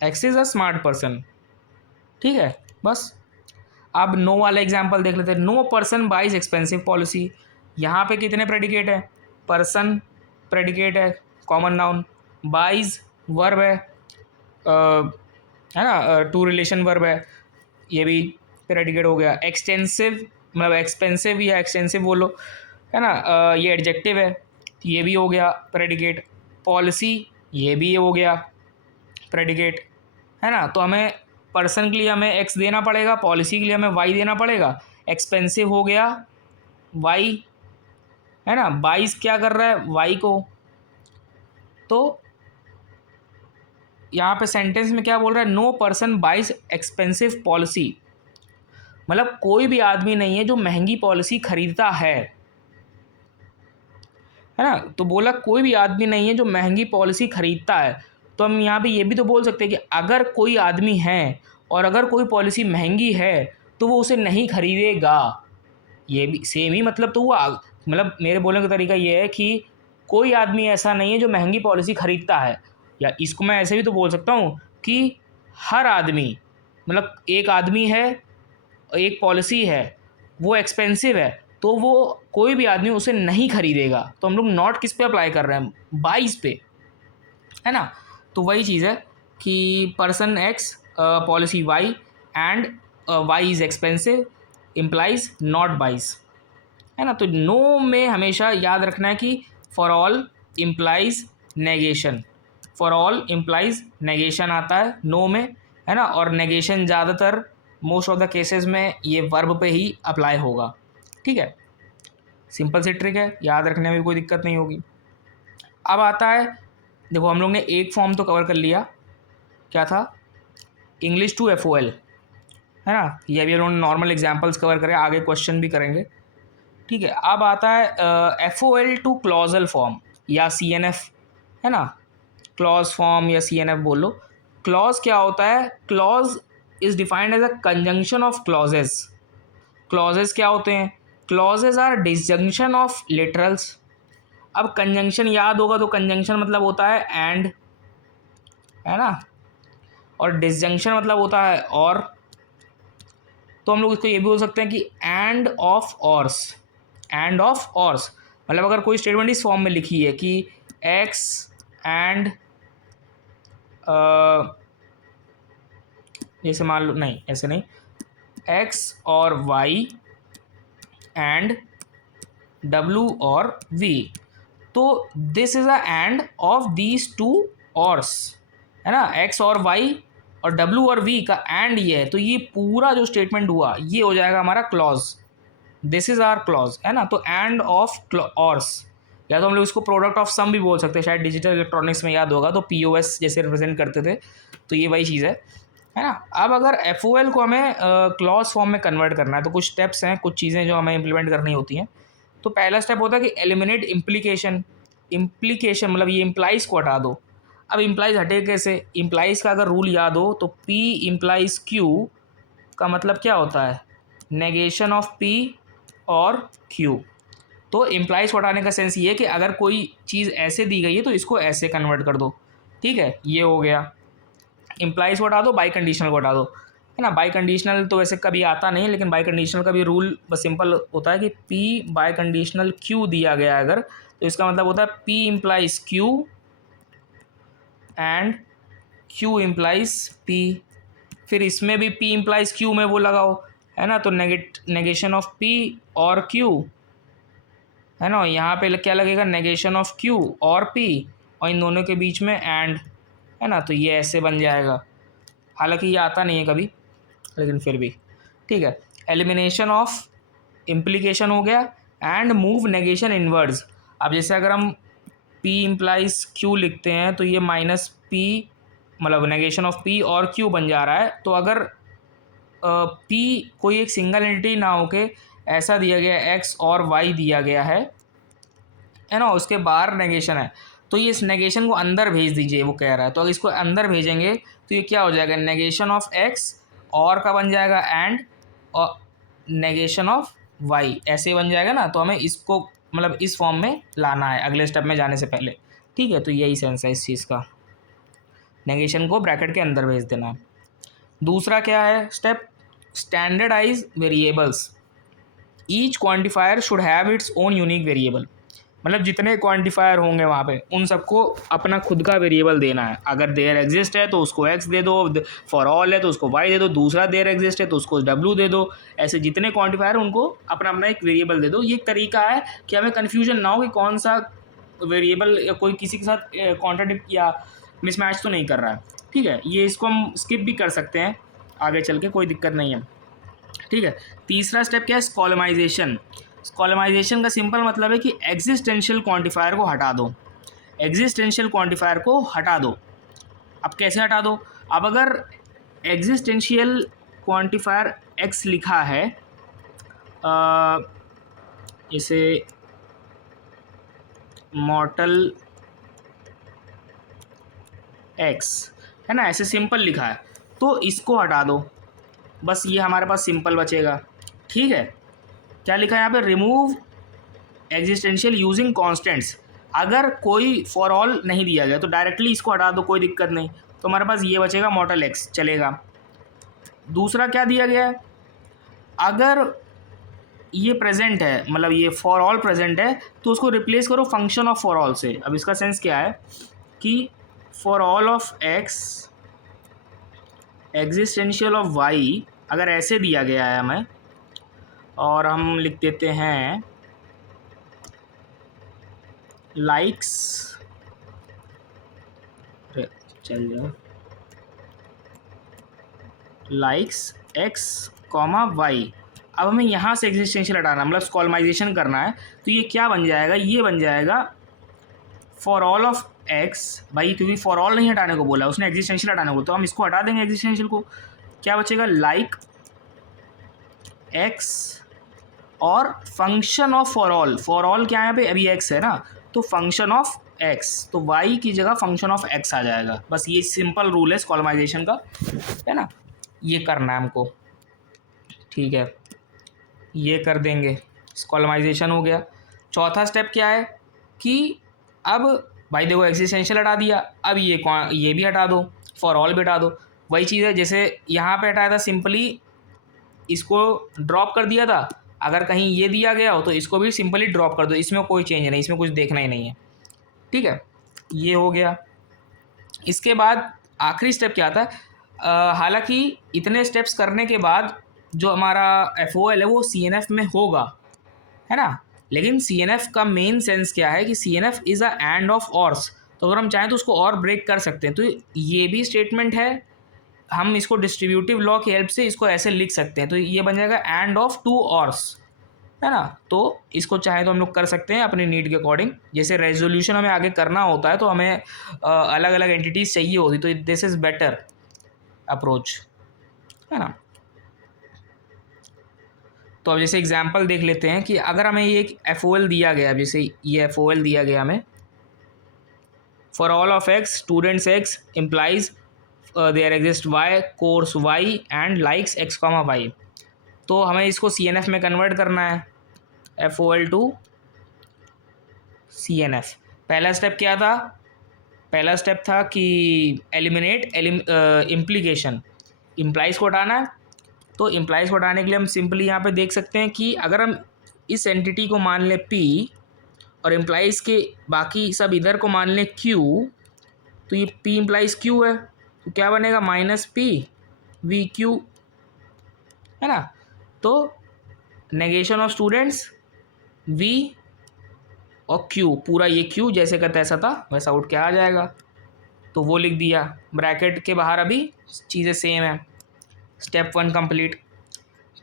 x is a smart person, ठीक है। बस अब नो वाला एग्जांपल देख लेते हैं, no person buys expensive policy, यहाँ पे कितने प्रेडिकेट है, पर्सन प्रेडिकेट है कॉमन नाउन, बाइज वर्ब है ना, टू रिलेशन वर्ब है, ये भी प्रेडिकेट हो गया, एक्सटेंसिव मतलब एक्सपेंसिव या एक्सटेंसिव बोलो, है ना, ये एडजेक्टिव है, ये भी हो गया प्रेडिकेट, पॉलिसी ये भी हो गया, प्रेडिकेट, है ना। तो हमें पर्सन के लिए हमें एक्स देना पड़ेगा, पॉलिसी के लिए हमें वाई देना पड़ेगा। एक्सपेंसिव हो गया वाई, है ना। बाइस क्या कर रहा है, वाई को। तो यहाँ पे सेंटेंस में क्या बोल रहा है, no person buys expensive policy, मतलब कोई भी आदमी नहीं है जो महंगी पॉलिसी खरीदता है ना। तो बोला कोई भी आदमी नहीं है जो महंगी पॉलिसी खरीदता है। तो हम यहाँ पे ये भी तो बोल सकते हैं कि अगर कोई आदमी है और अगर कोई पॉलिसी महंगी है तो वो उसे नहीं खरीदेगा। ये भी सेम ही मतलब तो हुआ। मतलब मेरे बोलने का तरीका ये है कि कोई आदमी ऐसा नहीं है जो महंगी पॉलिसी खरीदता है। या इसको मैं ऐसे भी तो बोल सकता हूँ कि हर आदमी, मतलब एक आदमी है, एक पॉलिसी है, वो एक्सपेंसिव है, तो वो कोई भी आदमी उसे नहीं खरीदेगा। तो हम लोग नॉट किस पे अप्लाई कर रहे हैं, बाइस पे, है ना। तो वही चीज़ है कि person x policy y and y is expensive implies not buys, है ना। तो नो में हमेशा याद रखना है कि for all implies negation, for all implies negation आता है नो में, है ना। और नेगेशन ज़्यादातर मोस्ट ऑफ द केसेस में ये वर्ब पे ही अप्लाई होगा। ठीक है, सिंपल सी ट्रिक है, याद रखने में कोई दिक्कत नहीं होगी। अब आता है, देखो हम लोग ने एक फॉर्म तो कवर कर लिया, क्या था, इंग्लिश टू FOL, है ना। ये भी हम लोग नॉर्मल एग्जाम्पल्स कवर करें, आगे क्वेश्चन भी करेंगे। ठीक है, अब आता है FOL टू क्लॉजल फॉर्म या CNF, है ना। क्लॉज फॉर्म या CNF बोल लो। क्लॉज क्या होता है, clause is defined as a conjunction of clauses. Clauses क्या होते हैं, clauses are disjunction of literals. अब कंजंक्शन याद होगा तो कंजंक्शन मतलब होता है एंड, है ना, और डिसजंक्शन मतलब होता है और। तो हम लोग इसको ये भी बोल सकते हैं कि एंड ऑफ ऑर्स, एंड ऑफ ऑर्स। मतलब अगर कोई स्टेटमेंट इस फॉर्म में लिखी है कि एक्स एंड, जैसे मान लो, नहीं ऐसे नहीं, एक्स और वाई एंड डब्ल्यू और वी, तो this is a and of these two ors, है ना। एक्स और वाई और डब्ल्यू और वी का एंड ये है, तो ये पूरा जो स्टेटमेंट हुआ ये हो जाएगा हमारा clause. This is our clause, है ना। तो एंड ऑफ ऑर्स, या तो हम लोग इसको प्रोडक्ट ऑफ सम भी बोल सकते हैं, शायद डिजिटल इलेक्ट्रॉनिक्स में याद होगा तो POS जैसे रिप्रेजेंट करते थे, तो ये वही चीज़ है ना। अब अगर FOL को हमें क्लॉज फॉर्म में कन्वर्ट करना है तो कुछ स्टेप्स हैं, कुछ चीज़ें जो हमें इंप्लीमेंट करनी होती हैं। तो पहला स्टेप होता है कि एलिमिनेट इम्प्लीकेशन। इम्प्लीकेशन मतलब ये इम्प्लाइज को हटा दो। अब इम्प्लाइज हटे कैसे, इम्प्लाइज का अगर रूल याद हो तो P इम्प्लाइज Q का मतलब क्या होता है, नेगेशन ऑफ P और Q। तो इम्प्लाइज को हटाने का सेंस ये है कि अगर कोई चीज़ ऐसे दी गई है तो इसको ऐसे कन्वर्ट कर दो। ठीक है, ये हो गया, इम्प्लाइज को हटा दो, बाई कंडीशनल को हटा दो, है ना। बाई कंडीशनल तो वैसे कभी आता नहीं है, लेकिन बाई कंडीशनल का भी रूल बस सिंपल होता है कि P बाई कंडीशनल Q दिया गया है अगर, तो इसका मतलब होता है P implies Q and Q implies P। फिर इसमें भी P इम्प्लाइज Q में वो लगाओ, है ना। तो नेगेशन ऑफ P और Q, है ना। यहाँ पे क्या लगेगा, नेगेशन ऑफ Q और P, और इन दोनों के बीच में एंड, है ना। तो ये ऐसे बन जाएगा, हालांकि ये आता नहीं है कभी, लेकिन फिर भी ठीक है। एलिमिनेशन ऑफ इम्प्लीकेशन हो गया एंड मूव नेगेशन इनवर्ड्स। अब जैसे अगर हम P इम्प्लाइज Q लिखते हैं तो ये माइनस P, मतलब नेगेशन ऑफ P और Q बन जा रहा है। तो अगर P कोई एक सिंगल एंटिटी ना होके ऐसा दिया गया है, X और Y दिया गया है ना, उसके बाहर नेगेशन है, तो ये इस नेगेशन को अंदर भेज दीजिए, वो कह रहा है। तो अगर इसको अंदर भेजेंगे तो ये क्या हो जाएगा, नेगेशन ऑफ X और का बन जाएगा एंड, और नेगेशन ऑफ Y ऐसे बन जाएगा ना। तो हमें इसको मतलब इस फॉर्म में लाना है अगले स्टेप में जाने से पहले। ठीक है, तो यही सेंस है इस चीज़ का, नेगेशन को ब्रैकेट के अंदर भेज देना है। दूसरा क्या है step, standardize variables. Each quantifier should have its own unique variable. मतलब जितने क्वांटिफायर होंगे वहाँ पे उन सबको अपना खुद का वेरिएबल देना है। अगर देयर एग्जिस्ट है तो उसको x दे दो, फॉर ऑल है तो उसको y दे दो, दूसरा देयर एग्जिस्ट है तो उसको w दे दो। ऐसे जितने क्वांटिफायर उनको अपना अपना एक वेरिएबल दे दो। ये एक तरीका है कि हमें कन्फ्यूजन ना हो कि कौन सा वेरिएबल कोई किसी के साथ कॉन्ट्राडिक्ट या मिसमैच तो नहीं कर रहा है। ठीक है, ये इसको हम स्किप भी कर सकते हैं आगे चल के, कोई दिक्कत नहीं है। ठीक है, तीसरा स्टेप क्या है, स्कॉलमाइजेशन। स्कॉलमाइजेशन का सिंपल मतलब है कि एग्जिस्टेंशियल क्वांटिफायर को हटा दो, एग्जिस्टेंशियल क्वांटिफायर को हटा दो। अब कैसे हटा दो, अब अगर एग्जिस्टेंशियल क्वांटिफायर एक्स लिखा है, इसे मॉर्टल एक्स है ना, ऐसे सिंपल लिखा है, तो इसको हटा दो, बस ये हमारे पास सिंपल बचेगा। ठीक है, क्या लिखा है यहाँ पे, रिमूव एग्जिस्टेंशियल यूजिंग कॉन्स्टेंट्स। अगर कोई फॉर ऑल नहीं दिया गया तो डायरेक्टली इसको हटा दो, कोई दिक्कत नहीं, तो हमारे पास ये बचेगा मॉर्टल एक्स, चलेगा। दूसरा क्या दिया गया है, अगर ये प्रेजेंट है, मतलब ये फॉर ऑल प्रेजेंट है, तो उसको रिप्लेस करो फंक्शन ऑफ फॉर ऑल से। अब इसका सेंस क्या है कि for all of x existential of y, अगर ऐसे दिया गया है हमें, और हम लिख देते हैं लाइक्स, चल जाओ, लाइक्स एक्स कॉमा वाई। अब हमें यहाँ से एग्जिस्टेंशियल हटाना, मतलब स्कॉलमाइजेशन करना है, तो ये क्या बन जाएगा, ये बन जाएगा फॉर ऑल ऑफ एक्स, भाई क्योंकि फॉर ऑल नहीं हटाने को बोला, उसने एग्जिस्टेंशियल हटाने को, तो हम इसको हटा देंगे एग्जिस्टेंशियल को। क्या बचेगा, लाइक एक्स और function of for all. For all क्या है यहाँ पे, अभी एक्स है ना, तो फंक्शन ऑफ एक्स, तो वाई की जगह फंक्शन ऑफ एक्स आ जाएगा। बस ये सिंपल रूल है स्कॉलमाइजेशन का, है ना, ये करना है हमको। ठीक है, ये कर देंगे, स्कॉलमाइजेशन हो गया। चौथा स्टेप क्या है कि अब भाई देखो एग्जिस्टेंशियल हटा दिया, अब ये भी हटा दो, फॉर ऑल भी हटा दो। वही चीज़ है जैसे यहाँ पे हटाया था, सिंपली इसको ड्रॉप कर दिया था, अगर कहीं ये दिया गया हो तो इसको भी सिंपली ड्रॉप कर दो, इसमें कोई चेंज नहीं, इसमें कुछ देखना ही नहीं है। ठीक है, ये हो गया। इसके बाद आखिरी स्टेप क्या था, हालांकि इतने स्टेप्स करने के बाद जो हमारा FOL है वो CNF में होगा, है ना, लेकिन CNF का मेन सेंस क्या है कि CNF is a and of ors, तो अगर हम चाहें तो उसको और ब्रेक कर सकते हैं। तो ये भी स्टेटमेंट है, हम इसको डिस्ट्रीब्यूटिव लॉ की हेल्प से इसको ऐसे लिख सकते हैं, तो ये बन जाएगा एंड ऑफ टू ऑर्स, है ना। तो इसको चाहे तो हम लोग कर सकते हैं अपनी नीड के अकॉर्डिंग, जैसे रेजोल्यूशन हमें आगे करना होता है तो हमें अलग अलग एंटिटीज चाहिए होती, तो दिस इज़ बेटर अप्रोच, है ना। तो अब जैसे एग्जांपल देख लेते हैं कि अगर हमें ये एक FOL दिया गया, जैसे ये FOL दिया गया हमें, for all of x students x implies there exist y course y and likes x comma y, तो हमें इसको CNF में कन्वर्ट करना है, FOL टू CNF। पहला स्टेप क्या था, पहला स्टेप था कि एलिमिनेट इम्प्लीकेशन, इम्प्लाइज को हटाना है। तो इम्प्लाइज को हटाने के लिए हम सिंपली यहाँ पे देख सकते हैं कि अगर हम इस एंटिटी को मान लें P और इम्प्लाइज के बाकी सब इधर को मान लें Q, तो ये P इम्प्लाइज Q है, तो क्या बनेगा -P VQ, है ना। तो नेगेशन ऑफ स्टूडेंट्स V और Q, पूरा ये Q जैसे का तैसा था वैसा उठ के आ जाएगा, तो वो लिख दिया, ब्रैकेट के बाहर अभी चीज़ें सेम है। Step 1 complete.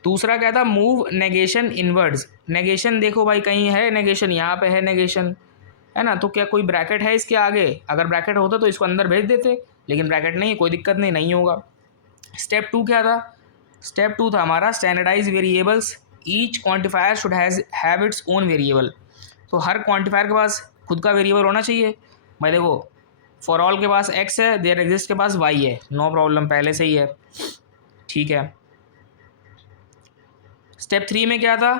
दूसरा क्या था, मूव नेगेशन इनवर्ड्स। नेगेशन देखो भाई कहीं है नेगेशन, यहाँ पे है नेगेशन, है ना, तो क्या कोई ब्रैकेट है इसके आगे, अगर ब्रैकेट होता तो इसको अंदर भेज देते, लेकिन ब्रैकेट नहीं है, कोई दिक्कत नहीं, नहीं होगा। स्टेप 2 क्या था, स्टेप 2 था हमारा standardize variables, each quantifier should have its own variable, तो हर क्वांटिफायर के पास खुद का वेरिएबल होना चाहिए। भाई देखो फॉर ऑल के पास x है, देयर एग्जिस्ट के पास y है, नो प्रॉब्लम, पहले से ही है, ठीक है। स्टेप 3 में क्या था,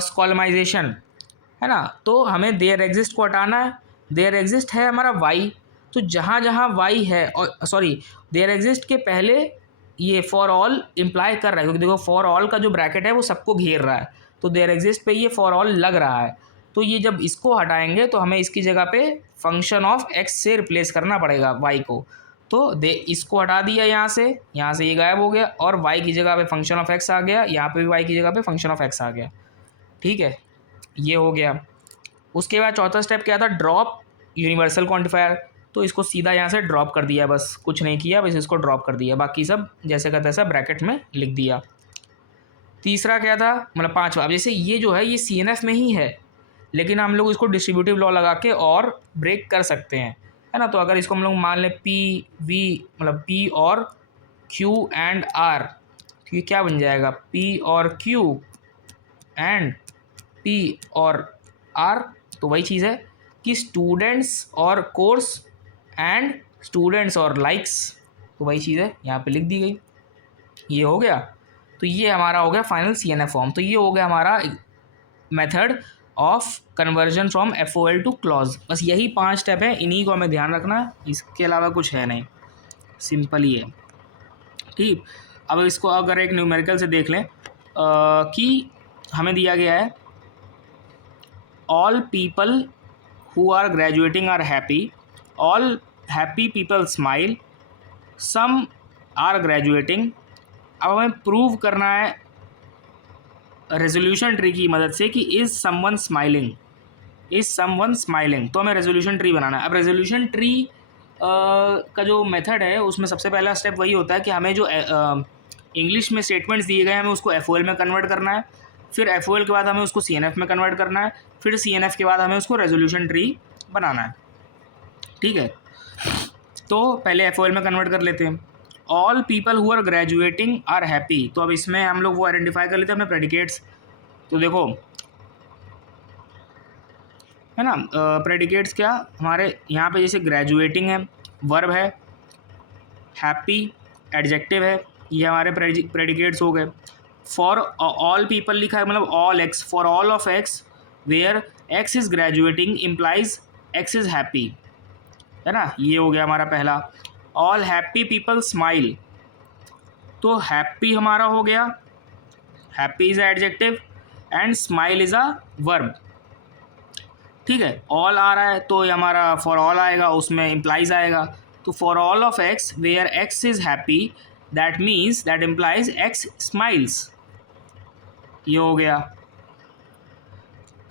स्कॉलमाइजेशन, है ना, तो हमें देयर एग्जिस्ट को हटाना है। देयर एग्जिस्ट है हमारा y, तो जहाँ जहाँ y है, और सॉरी देयर एग्जिस्ट के पहले ये फॉर ऑल इम्प्लाई कर रहा है, क्योंकि देखो फॉर ऑल का जो ब्रैकेट है वो सबको घेर रहा है, तो देयर एग्जिस्ट पे ये फॉर ऑल लग रहा है, तो ये जब इसको हटाएंगे तो हमें इसकी जगह पे फंक्शन ऑफ x से रिप्लेस करना पड़ेगा y को, तो इसको हटा दिया यहाँ से ये गायब हो गया, और y की जगह पे फंक्शन ऑफ x आ गया, यहाँ पे भी y की जगह पे फंक्शन ऑफ x आ गया, ठीक है, ये हो गया। उसके बाद चौथा स्टेप क्या था, ड्रॉप यूनिवर्सल क्वांटिफायर। तो इसको सीधा यहाँ से ड्रॉप कर दिया, बस कुछ नहीं किया, बस इसको ड्रॉप कर दिया, बाकी सब जैसे का तैसा ब्रैकेट में लिख दिया। तीसरा क्या था, मतलब पांचवा, अब जैसे ये जो है ये CNF में ही है, लेकिन हम लोग इसको डिस्ट्रीब्यूटिव लॉ लगा के और ब्रेक कर सकते हैं, है ना। तो अगर इसको हम लोग मान लें PV, मतलब P और Q एंड R, तो ये क्या बन जाएगा, P और Q एंड P और R। तो वही चीज़ है कि स्टूडेंट्स और कोर्स एंड स्टूडेंट्स और लाइक्स, तो वही चीज़ है यहाँ पे लिख दी गई। ये हो गया, तो ये हमारा हो गया फाइनल CNF फॉर्म। तो ये हो गया हमारा method of conversion from FOL two clause. बस यही 5 स्टेप है, इन्हीं को हमें ध्यान रखना है, इसके अलावा कुछ है नहीं, सिंपल ही है। ठीक, अब इसको अगर एक न्यूमेरिकल से देख लें कि हमें दिया गया है all people who are graduating are happy, all happy people smile, some are graduating. अब हमें प्रूव करना है रेजोल्यूशन ट्री की मदद से कि is someone smiling, is someone smiling. तो हमें रेजोल्यूशन ट्री बनाना है। अब रेजोल्यूशन ट्री का जो मेथड है उसमें सबसे पहला स्टेप वही होता है कि हमें जो इंग्लिश में स्टेटमेंट्स दिए गए हैं हमें उसको FOL में कन्वर्ट करना है, फिर FOL के बाद हमें उसको CNF में कन्वर्ट करना है, फिर CNF के बाद हमें उसको रेजोल्यूशन ट्री बनाना है। ठीक है, तो पहले FOL में कन्वर्ट कर लेते हैं। All people who are graduating are happy, तो अब इसमें हम लोग वो आइडेंटिफाई कर लेते हैं अपने प्रेडिकेट्स। तो देखो है ना, प्रेडिकेट्स क्या हमारे यहाँ पे, जैसे ग्रेजुएटिंग है, वर्ब है, हैप्पी एडजेक्टिव है, ये हमारे प्रेडिकेट्स हो गए। फॉर ऑल पीपल लिखा है, मतलब all x, for all of x where x is graduating implies x is happy, है ना, ये हो गया हमारा पहला। ऑल हैप्पी पीपल स्माइल, तो हैप्पी हमारा हो गया, happy is adjective and smile is a verb. ठीक है, ऑल आ रहा है तो ये हमारा फॉर ऑल आएगा, उसमें इम्प्लाइज आएगा। तो for all of x where x is happy, that means that implies x smiles, ये हो गया।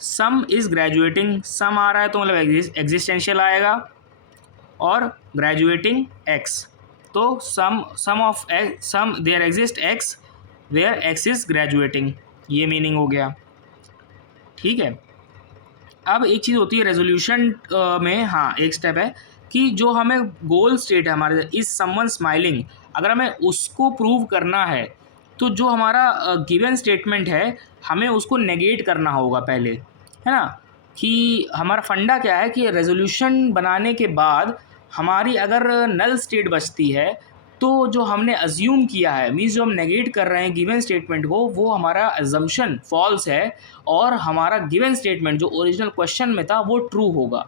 सम इज़ ग्रेजुएटिंग, सम आ रहा है तो मतलब एग्जिस्टेंशियल आएगा, और ग्रेजुएटिंग एक्स, तो some of some there exist x where x is graduating, ये मीनिंग हो गया। ठीक है, अब एक चीज़ होती है रेजोल्यूशन में, हाँ एक स्टेप है कि जो हमें गोल स्टेट है हमारे इज समवन स्माइलिंग, अगर हमें उसको प्रूव करना है तो जो हमारा गिवन स्टेटमेंट है हमें उसको नेगेट करना होगा पहले, है ना। कि हमारा फंडा क्या है कि रेजोल्यूशन बनाने के बाद हमारी अगर नल स्टेट बचती है तो जो हमने अज्यूम किया है, मीन्स जो हम नेगेट कर रहे हैं गिवन स्टेटमेंट को, वो हमारा अजम्पशन फॉल्स है और हमारा गिवन स्टेटमेंट जो ओरिजिनल क्वेश्चन में था वो ट्रू होगा।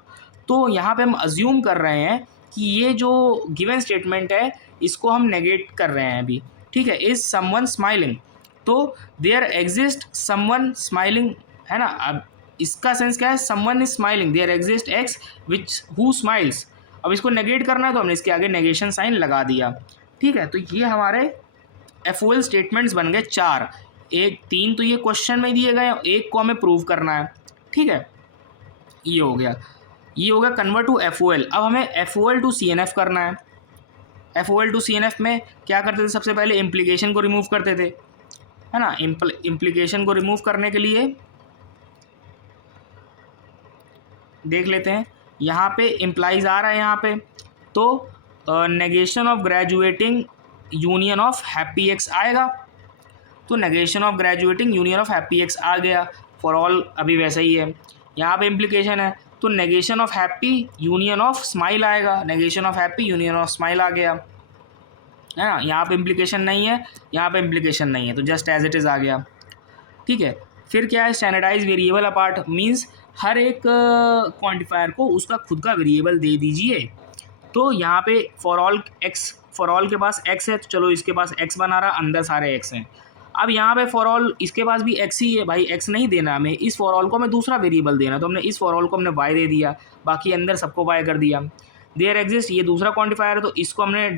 तो यहाँ पे हम अज्यूम कर रहे हैं कि ये जो गिवन स्टेटमेंट है इसको हम नेगेट कर रहे हैं अभी। ठीक है, इज़ समवन स्माइलिंग, तो देयर एग्जिस्ट समवन स्माइलिंग, है ना। अब इसका सेंस क्या है, someone is smiling, there exist x which who smiles. अब इसको नेगेट करना है तो हमने इसके आगे नेगेशन साइन लगा दिया। ठीक है, तो ये हमारे FOL स्टेटमेंट्स बन गए 4, एक 3 तो ये क्वेश्चन में दिए गए, एक को हमें प्रूव करना है। ठीक है, ये हो गया, ये हो गया कन्वर्ट टू FOL। अब हमें FOL टू CNF करना है। FOL टू CNF में क्या करते थे, सबसे पहले इम्प्लीकेशन को रिमूव करते थे, है ना। इम्प्लीकेशन को रिमूव करने के लिए देख लेते हैं, यहाँ पे इम्प्लाइज आ रहा है यहाँ पे, तो negation of graduating union of happy x आएगा, तो negation of graduating union of happy x आ गया। फॉर ऑल अभी वैसा ही है, यहाँ पे इम्प्लीकेशन है तो negation of happy union of smile आएगा, negation of happy union of smile आ गया, है ना। यहाँ पे इम्प्लीकेशन नहीं है, यहाँ पे इम्प्लीकेशन नहीं है, तो जस्ट एज इट इज़ आ गया। ठीक है, फिर क्या है, स्टैंडर्डाइज वेरिएबल अपार्ट, मीन्स हर एक क्वांटिफायर को उसका खुद का वेरिएबल दे दीजिए। तो यहाँ पे for all x, for all के पास एक्स है तो चलो इसके पास एक्स बना रहा, अंदर सारे एक्स हैं। अब यहाँ पे फॉर ऑल इसके पास भी एक्स ही है, भाई एक्स नहीं देना हमें, इस फॉर ऑल को हमें दूसरा वेरिएबल देना, तो हमने इस फॉर ऑल को हमने वाई दे दिया, बाकी अंदर सबको वाई कर दिया। देयर एग्जिस्ट, ये दूसरा क्वांटिफायर है तो इसको हमने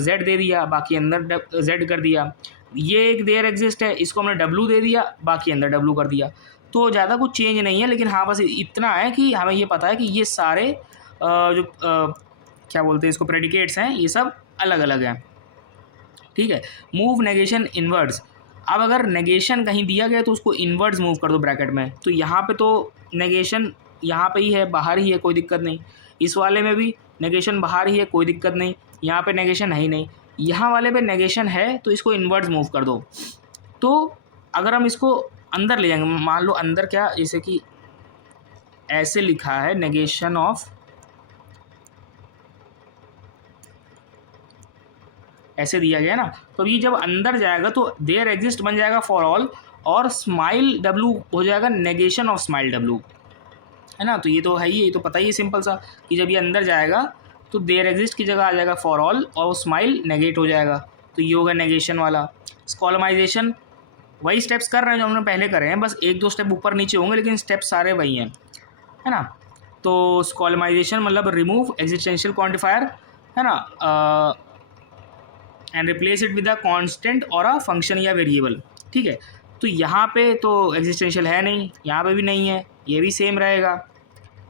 जेड दे दिया, बाकी अंदर जेड कर दिया। ये एक देयर एग्जिस्ट है, इसको हमने डब्लू दे दिया, बाकी अंदर डब्लू कर दिया। तो ज़्यादा कुछ चेंज नहीं है, लेकिन हाँ बस इतना है कि हमें ये पता है कि ये सारे जो क्या बोलते हैं इसको, प्रेडिकेट्स हैं, ये सब अलग अलग हैं, ठीक है। मूव नेगेशन इनवर्ड्स, अब अगर नेगेशन कहीं दिया गया तो उसको इनवर्ड्स मूव कर दो ब्रैकेट में, तो यहाँ पे तो नेगेशन यहाँ पे ही है, बाहर ही है, कोई दिक्कत नहीं। इस वाले में भी नेगेशन बाहर ही है, कोई दिक्कत नहीं। यहाँ पे नेगेशन है ही नहीं, यहाँ वाले पे नेगेशन है, तो इसको इनवर्ड्स मूव कर दो। तो अगर हम इसको अंदर ले जाएंगे, मान लो अंदर क्या, जैसे कि ऐसे लिखा है नेगेशन ऑफ, ऐसे दिया गया ना, तो ये जब अंदर जाएगा तो देयर एग्जिस्ट बन जाएगा फॉर ऑल, और स्माइल डब्लू हो जाएगा नेगेशन ऑफ स्माइल डब्लू, है ना। तो ये तो है ही, ये तो पता ही है सिंपल सा, कि जब ये अंदर जाएगा तो देयर एग्जिस्ट की जगह आ जाएगा फॉर ऑल, और स्माइल नेगेट हो जाएगा, तो ये होगा नेगेशन वाला। स्कॉलमाइजेशन वही स्टेप्स कर रहे हैं जो हमने पहले करे हैं, बस एक दो स्टेप ऊपर नीचे होंगे, लेकिन स्टेप्स सारे वही हैं, है ना। तो स्कॉलमाइजेशन मतलब रिमूव एग्जिस्टेंशियल क्वांटिफायर, है ना, and replace it with a constant और अ फंक्शन या वेरिएबल, ठीक है। तो यहाँ पे तो एग्जिस्टेंशियल है नहीं, यहाँ पे भी नहीं है, ये भी सेम रहेगा,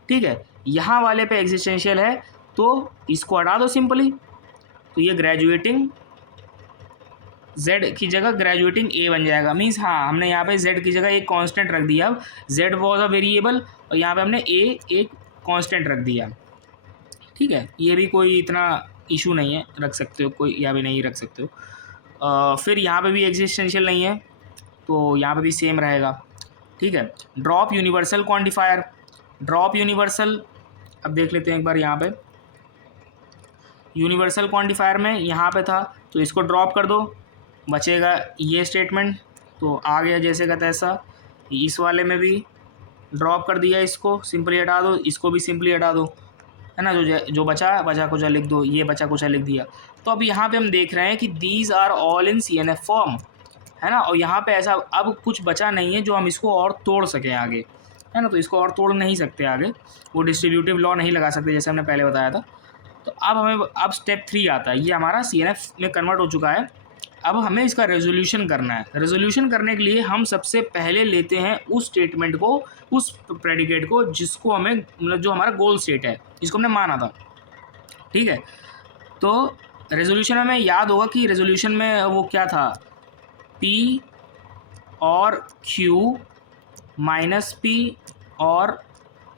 ठीक है। यहाँ वाले पे एग्जिस्टेंशियल है, तो इसको हटा दो सिंपली, तो ये ग्रेजुएटिंग z की जगह ग्रेजुएटिंग a बन जाएगा। मीन्स हाँ, हमने यहाँ पे z की जगह एक कांस्टेंट रख दिया, अब z वॉज अ वेरिएबल और यहाँ पे हमने a एक कांस्टेंट रख दिया, ठीक है। ये भी कोई इतना इशू नहीं है, रख सकते हो कोई, या भी नहीं रख सकते हो। फिर यहाँ पे भी एग्जिस्टेंशियल नहीं है, तो यहाँ पे भी सेम रहेगा, ठीक है। Drop universal quantifier, drop universal, अब देख लेते हैं एक बार, यहाँ पे यूनिवर्सल क्वांटिफायर में यहाँ पे था, तो इसको ड्रॉप कर दो, बचेगा ये स्टेटमेंट, तो आ गया जैसे का तैसा। इस वाले में भी ड्रॉप कर दिया, इसको सिंपली हटा दो, इसको भी सिंपली हटा दो, है ना। जो बचा कुछ लिख दो, ये बचा कुछ लिख दिया। तो अब यहाँ पे हम देख रहे हैं कि these are all in CNF form, है ना, और यहाँ पे ऐसा अब कुछ बचा नहीं है जो हम इसको और तोड़ सकें आगे, है ना। तो इसको और तोड़ नहीं सकते आगे, वो डिस्ट्रीब्यूटिव लॉ नहीं लगा सकते जैसे हमने पहले बताया था। तो अब हमें, अब स्टेप 3 आता है, ये हमारा CNF में कन्वर्ट हो चुका है। अब हमें इसका रेजोल्यूशन करना है। रेजोल्यूशन करने के लिए हम सबसे पहले लेते हैं उस स्टेटमेंट को, उस प्रेडिकेट को जिसको हमें, मतलब जो हमारा गोल स्टेट है, जिसको हमने माना था, ठीक है। तो रेजोल्यूशन में हमें याद होगा कि रेजोल्यूशन में वो क्या था, P और Q माइनस P और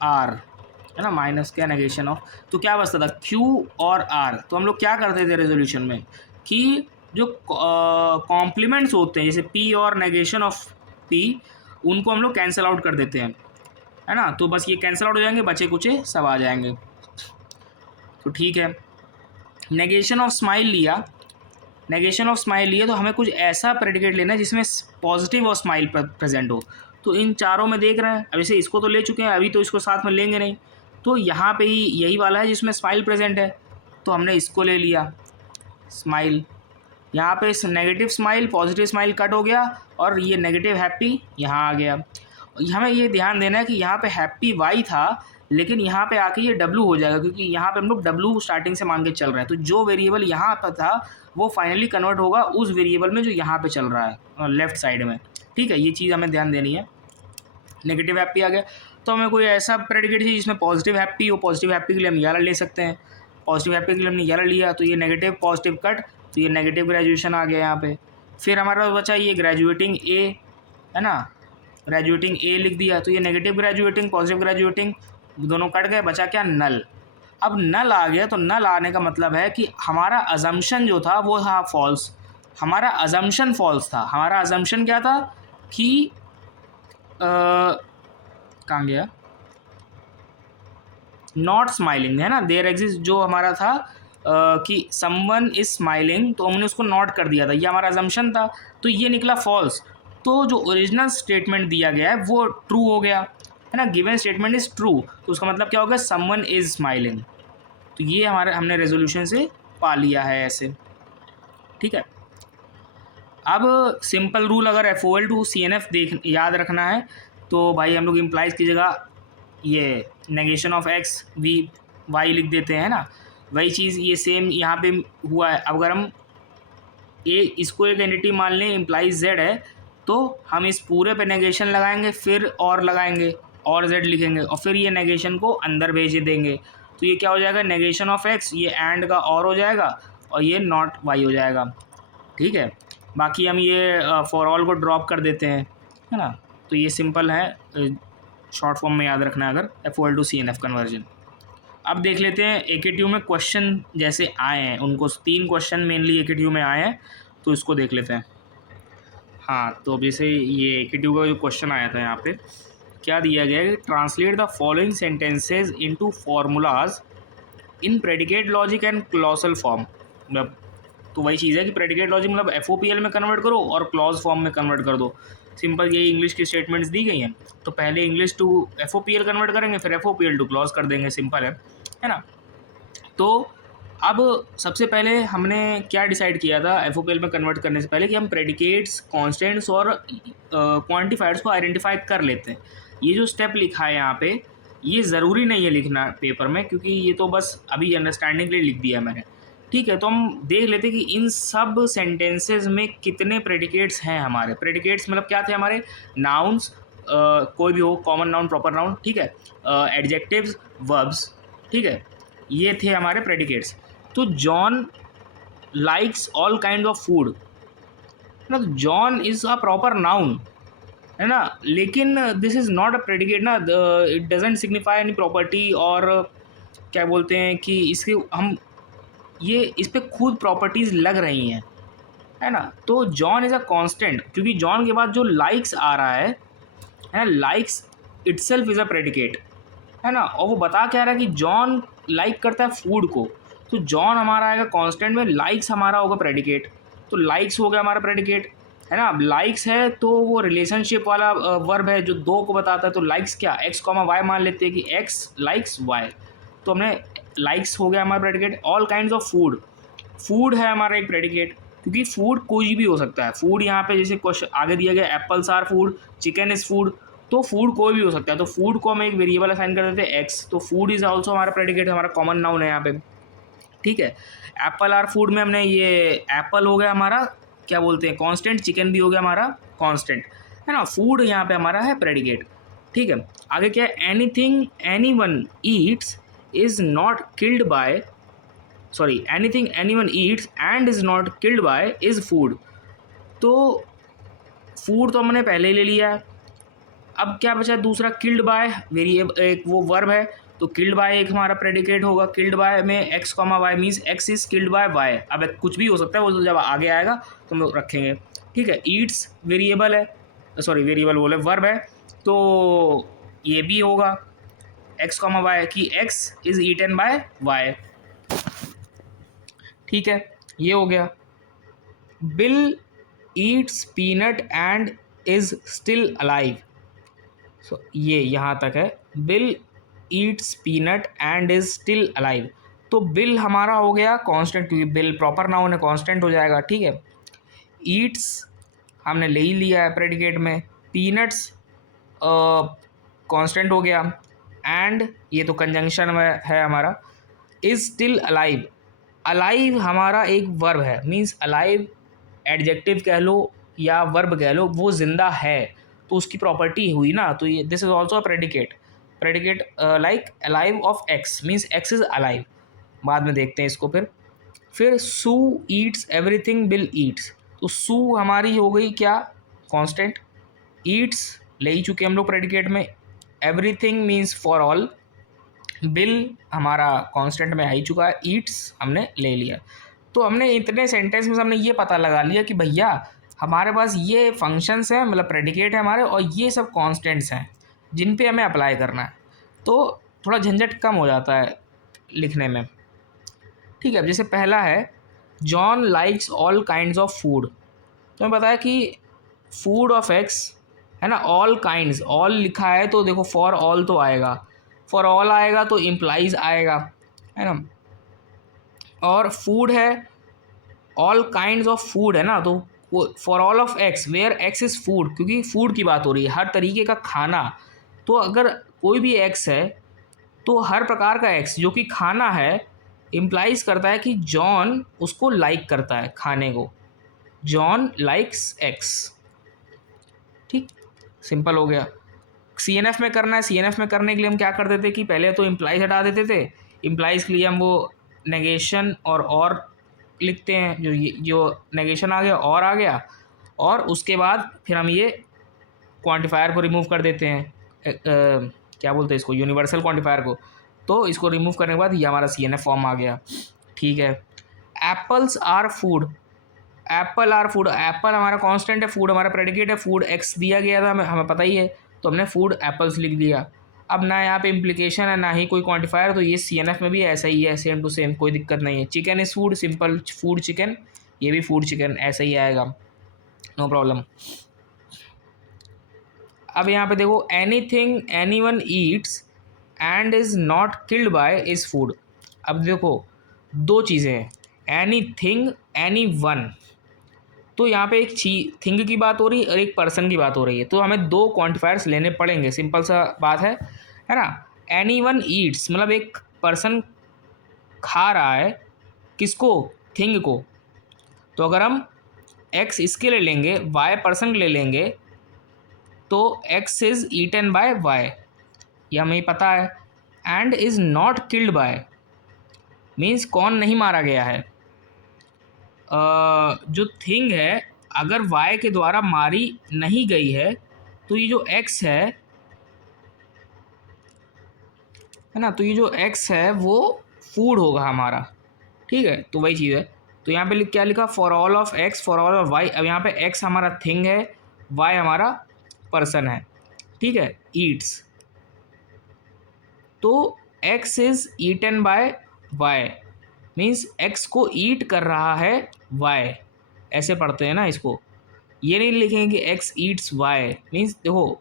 R, है ना, माइनस क्या, नेगेशन ऑफ, तो क्या बचता था Q और R। तो हम लोग क्या करते थे रेजोल्यूशन में कि जो कॉम्प्लीमेंट्स होते हैं, जैसे P और नेगेशन ऑफ P, उनको हम लोग कैंसिल आउट कर देते हैं, है ना। तो बस ये कैंसिल आउट हो जाएंगे, बचे कुचे सब आ जाएंगे, तो ठीक है। नेगेशन ऑफ स्माइल लिया, नेगेशन ऑफ स्माइल लिया, तो हमें कुछ ऐसा प्रेडिकेट लेना है जिसमें पॉजिटिव और स्माइल प्रेजेंट हो। तो इन चारों में देख रहे हैं, अब इसे इसको तो ले चुके हैं, अभी तो इसको साथ में लेंगे नहीं, तो यहाँ पे ही यही वाला है जिसमें स्माइल प्रेजेंट है, तो हमने इसको ले लिया स्माइल। यहाँ पे negative smile positive smile cut हो गया, और ये नेगेटिव हैप्पी यहाँ आ गया। हमें ये ध्यान देना है कि यहाँ पे हैप्पी वाई था, लेकिन यहाँ पे आके ये डब्लू हो जाएगा, क्योंकि यहाँ पे हम लोग डब्लू स्टार्टिंग से मान के चल रहे हैं। तो जो वेरिएबल यहाँ पर था वो फाइनली कन्वर्ट होगा उस वेरिएबल में जो यहाँ पे चल रहा है लेफ्ट साइड में, ठीक है। ये चीज़ हमें ध्यान देनी है। नेगेटिव हैप्पी आ गया, तो हमें कोई ऐसा प्रेडिकेट चाहिए जिसमें पॉजिटिव हैप्पी हो। पॉजिटिव हैप्पी के लिए हम 11 ले सकते हैं, पॉजिटिव हैप्पी के लिए हमने 11 लिया, तो ये नेगेटिव पॉजिटिव कट, तो ये नेगेटिव ग्रेजुएशन आ गया यहाँ पे। फिर हमारा बचा ये ग्रेजुएटिंग ए, है ना, ग्रेजुएटिंग ए लिख दिया, तो ये नेगेटिव ग्रेजुएटिंग पॉजिटिव ग्रेजुएटिंग दोनों कट गए, बचा क्या, नल। अब नल आ गया, तो नल आने का मतलब है कि हमारा अजम्पशन जो था वो था फॉल्स, हमारा अजम्पशन फॉल्स था। हमारा अजम्पशन क्या था कि कहाँ गया, नॉट स्माइलिंग, है ना, देयर एग्जिस्ट जो हमारा था कि समवन इज स्माइलिंग, तो हमने उसको नॉट कर दिया था, ये हमारा अजम्पशन था, तो ये निकला फॉल्स। तो जो ओरिजिनल स्टेटमेंट दिया गया है वो ट्रू हो गया, है ना, गिवन स्टेटमेंट इज ट्रू, तो उसका मतलब क्या होगा, समवन इज स्माइलिंग। तो ये हमारे हमने रेजोल्यूशन से पा लिया है ऐसे, ठीक है। अब सिंपल रूल अगर FOL टू CNF देख याद रखना है, तो भाई हम लोग इम्प्लाइज की जगह ये negation of x v y लिख देते हैं ना, वही चीज़ ये सेम यहाँ पे हुआ है। अब अगर हम इसको एक एंटिटी मान लें, इम्प्लाइज z है, तो हम इस पूरे पे नेगेशन लगाएंगे, फिर और लगाएंगे और z लिखेंगे, और फिर ये नेगेशन को अंदर भेज देंगे, तो ये क्या हो जाएगा, नेगेशन ऑफ एक्स, ये एंड का और हो जाएगा और ये नॉट वाई हो जाएगा। ठीक है, बाकी हम ये फॉर ऑल को ड्रॉप कर देते हैं, है ना। तो ये सिंपल है, शॉर्ट फॉर्म में याद रखना है अगर FOL to CNF कन्वर्जन। अब देख लेते हैं AKTU में क्वेश्चन जैसे आए हैं, उनको 3 क्वेश्चन मेनली AKTU में आए हैं, तो इसको देख लेते हैं। हाँ, तो अब जैसे ये AKTU का जो क्वेश्चन आया था, यहाँ पे क्या दिया गया है, translate the following sentences into formulas in predicate logic and clausal form. मतलब तो वही चीज़ है कि प्रेडिकेट लॉजिक मतलब FOPL में कन्वर्ट करो और क्लॉज फॉर्म में कन्वर्ट कर दो। सिंपल यही इंग्लिश की स्टेटमेंट्स दी गई हैं, तो पहले इंग्लिश टू FOPL कन्वर्ट करेंगे, फिर FOPL टू क्लॉज कर देंगे, सिंपल है ना। तो अब सबसे पहले हमने क्या डिसाइड किया था FOPL में कन्वर्ट करने से पहले, कि हम प्रेडिकेट्स, कॉन्स्टेंट्स और क्वांटिफायर्स को आइडेंटिफाई कर लेते हैं। ये जो स्टेप लिखा है यहाँ पे, ये ज़रूरी नहीं है लिखना पेपर में, क्योंकि ये तो बस अभी अंडरस्टैंडिंग के लिए लिख दिया मैंने। ठीक है, तो हम देख लेते हैं कि इन सब सेंटेंसेस में कितने प्रेडिकेट्स हैं हमारे। प्रेडिकेट्स मतलब क्या थे हमारे, नाउन्स, कोई भी हो, कॉमन नाउन, प्रॉपर नाउन, ठीक है, एडजेक्टिव्स, वर्ब्स, ठीक है, ये थे हमारे प्रेडिकेट्स। तो John likes all kind of food, ना, John is a proper noun, है ना, लेकिन this is not a predicate ना, it doesn't signify any property, और क्या बोलते हैं कि इसके हम ये इस पे खुद प्रॉपर्टीज़ लग रही हैं, है ना। तो जॉन इज़ अ कांस्टेंट, क्योंकि जॉन के बाद जो लाइक्स आ रहा है ना, likes itself is a predicate, है ना। और वो बता क्या रहा है कि जॉन लाइक करता है फूड को, तो जॉन हमारा आएगा कांस्टेंट में, लाइक्स हमारा होगा प्रेडिकेट, तो लाइक्स हो गया हमारा प्रेडिकेट, है ना। अब लाइक्स है तो वो रिलेशनशिप वाला वर्ब है जो 2 को बताता है, तो लाइक्स क्या, x, y मान लेते हैं कि x लाइक्स y, तो हमने लाइक्स हो गया हमारा predicate. All kinds of food, food है हमारा एक प्रेडिकेट, क्योंकि फूड कोई भी हो सकता है। फूड यहाँ पे जैसे क्वेश्चन आगे दिया गया, apples are food, chicken is food, तो फूड कोई भी हो सकता है। तो फूड को हम एक वेरिएबल असाइन कर देते हैं x, तो फूड इज़ ऑल्सो हमारा प्रेडिकेट, हमारा कॉमन नाउन है यहाँ पे, ठीक है। एप्पल आर फूड में हमने ये एप्पल हो गया हमारा क्या बोलते हैं कांस्टेंट, चिकन भी हो गया हमारा कांस्टेंट, है ना। फूड यहाँ पे हमारा है प्रेडिकेट, ठीक है। आगे क्या है, anything anyone Yeats is not killed bye, sorry, anything anyone Yeats and is not killed bye is food. तो फूड तो हमने पहले ही ले लिया है। अब क्या बचा दूसरा, किल्ड बाय, वेरिएबल एक वो वर्ब है, तो किल्ड बाय एक हमारा प्रेडिकेट होगा। किल्ड बाय में x, y means x is killed by y। अब कुछ भी हो सकता है, वो तो जब आगे आएगा तो हम लोग रखेंगे, ठीक है। ईट्स वेरिएबल है, सॉरी वेरिएबल बोले वर्ब है, तो ये भी होगा x, y कि x is eaten by y, ठीक है, ये हो गया। Bill eats peanut and is still alive, so ये यहाँ तक है, Bill eats peanut and is still alive. तो बिल हमारा हो गया कांस्टेंट, क्योंकि बिल प्रॉपर नाउन है, कांस्टेंट हो जाएगा, ठीक है। ईट्स हमने ले ही लिया है प्रेडिकेट में, पीनट्स कांस्टेंट हो गया, एंड ये तो कंजंक्शन में है हमारा, इज स्टिल अलाइव। अलाइव हमारा एक वर्ब है, मीन्स अलाइव एडजेक्टिव कह लो या वर्ब कह लो, वो जिंदा है, तो उसकी प्रॉपर्टी हुई ना, तो ये this is also a predicate, predicate like alive of x, means x is alive. बाद में देखते हैं इसको। फिर सू ईट्स एवरीथिंग बिल ईट्स, तो सू हमारी हो गई क्या, कांस्टेंट, ईट्स ले ही चुके हम लोग प्रेडिकेट में, everything means for all, bill हमारा कांस्टेंट में आ ही चुका है, ईट्स हमने ले लिया। तो हमने इतने सेंटेंस में हमने ये पता लगा लिया कि भैया हमारे पास ये फंक्शंस हैं, मतलब प्रेडिकेट है हमारे, और ये सब कांस्टेंट्स हैं जिन पे हमें अप्लाई करना है, तो थोड़ा झंझट कम हो जाता है लिखने में, ठीक है। अब जैसे पहला है, John likes all kinds of food, तो मैं बताया कि फूड ऑफ एक्स, है ना, ऑल काइंड्स, ऑल लिखा है तो देखो फॉर ऑल तो आएगा, फॉर ऑल आएगा तो इम्प्लाइज आएगा, है ना। और फूड है, ऑल काइंड्स ऑफ फूड है ना, तो for all of x where x is food, क्योंकि फूड की बात हो रही है, हर तरीके का खाना। तो अगर कोई भी एक्स है तो हर प्रकार का एक्स जो कि खाना है इम्प्लाइज करता है कि जॉन उसको लाइक करता है खाने को, जॉन लाइक्स एक्स, ठीक, सिंपल हो गया। CNF में करना है, CNF में करने के लिए हम क्या कर देते कि पहले तो इम्प्लाइज हटा देते थे, इम्प्लाइज के लिए हम वो नेगेशन और लिखते हैं, जो नेगेशन आ गया और आ गया, और उसके बाद फिर हम ये क्वांटिफायर को रिमूव कर देते हैं, क्या बोलते हैं इसको, यूनिवर्सल क्वांटिफायर को। तो इसको रिमूव करने के बाद ये हमारा CNF फॉर्म आ गया। ठीक है, apples are food, apple are food, apple हमारा कांस्टेंट है, फूड हमारा प्रेडिकेट है, फूड एक्स दिया गया था, हमें पता ही है, तो हमने फूड एप्पल्स लिख दिया। अब ना यहाँ पे इम्प्लीकेशन है ना ही कोई क्वांटिफायर, तो ये CNF में भी ऐसा ही है, सेम टू सेम, कोई दिक्कत नहीं है। Chicken is food, simple food chicken, ये भी फूड चिकन ऐसा ही आएगा, नो प्रॉब्लम। अब यहाँ पे देखो, anything anyone Yeats and is not killed bye is food. अब देखो दो चीज़ें हैं, एनीथिंग एनीवन, तो यहाँ पे एक थिंग की बात हो रही है और एक पर्सन की बात हो रही है, तो हमें दो क्वांटिफायर्स लेने पड़ेंगे, सिंपल सा बात है ना। एनीवन ईट्स मतलब एक पर्सन खा रहा है, किसको, थिंग को, तो अगर हम एक्स इसके ले लेंगे, वाई पर्सन ले लेंगे, तो x is eaten by y, ये हमें पता है। And is not killed by means कौन नहीं मारा गया है, जो थिंग है अगर वाई के द्वारा मारी नहीं गई है, तो ये जो एक्स है ना, तो ये जो एक्स है वो फूड होगा हमारा। ठीक है, तो वही चीज़ है। तो यहाँ पे क्या लिखा, for all of x for all of y. अब यहाँ पे एक्स हमारा थिंग है, वाई हमारा पर्सन है। ठीक है, ईट्स, तो x is eaten by y means x को ईट कर रहा है वाई, ऐसे पढ़ते हैं ना इसको। ये नहीं लिखेंगे कि एक्स ईट्स वाई, मीन्स देखो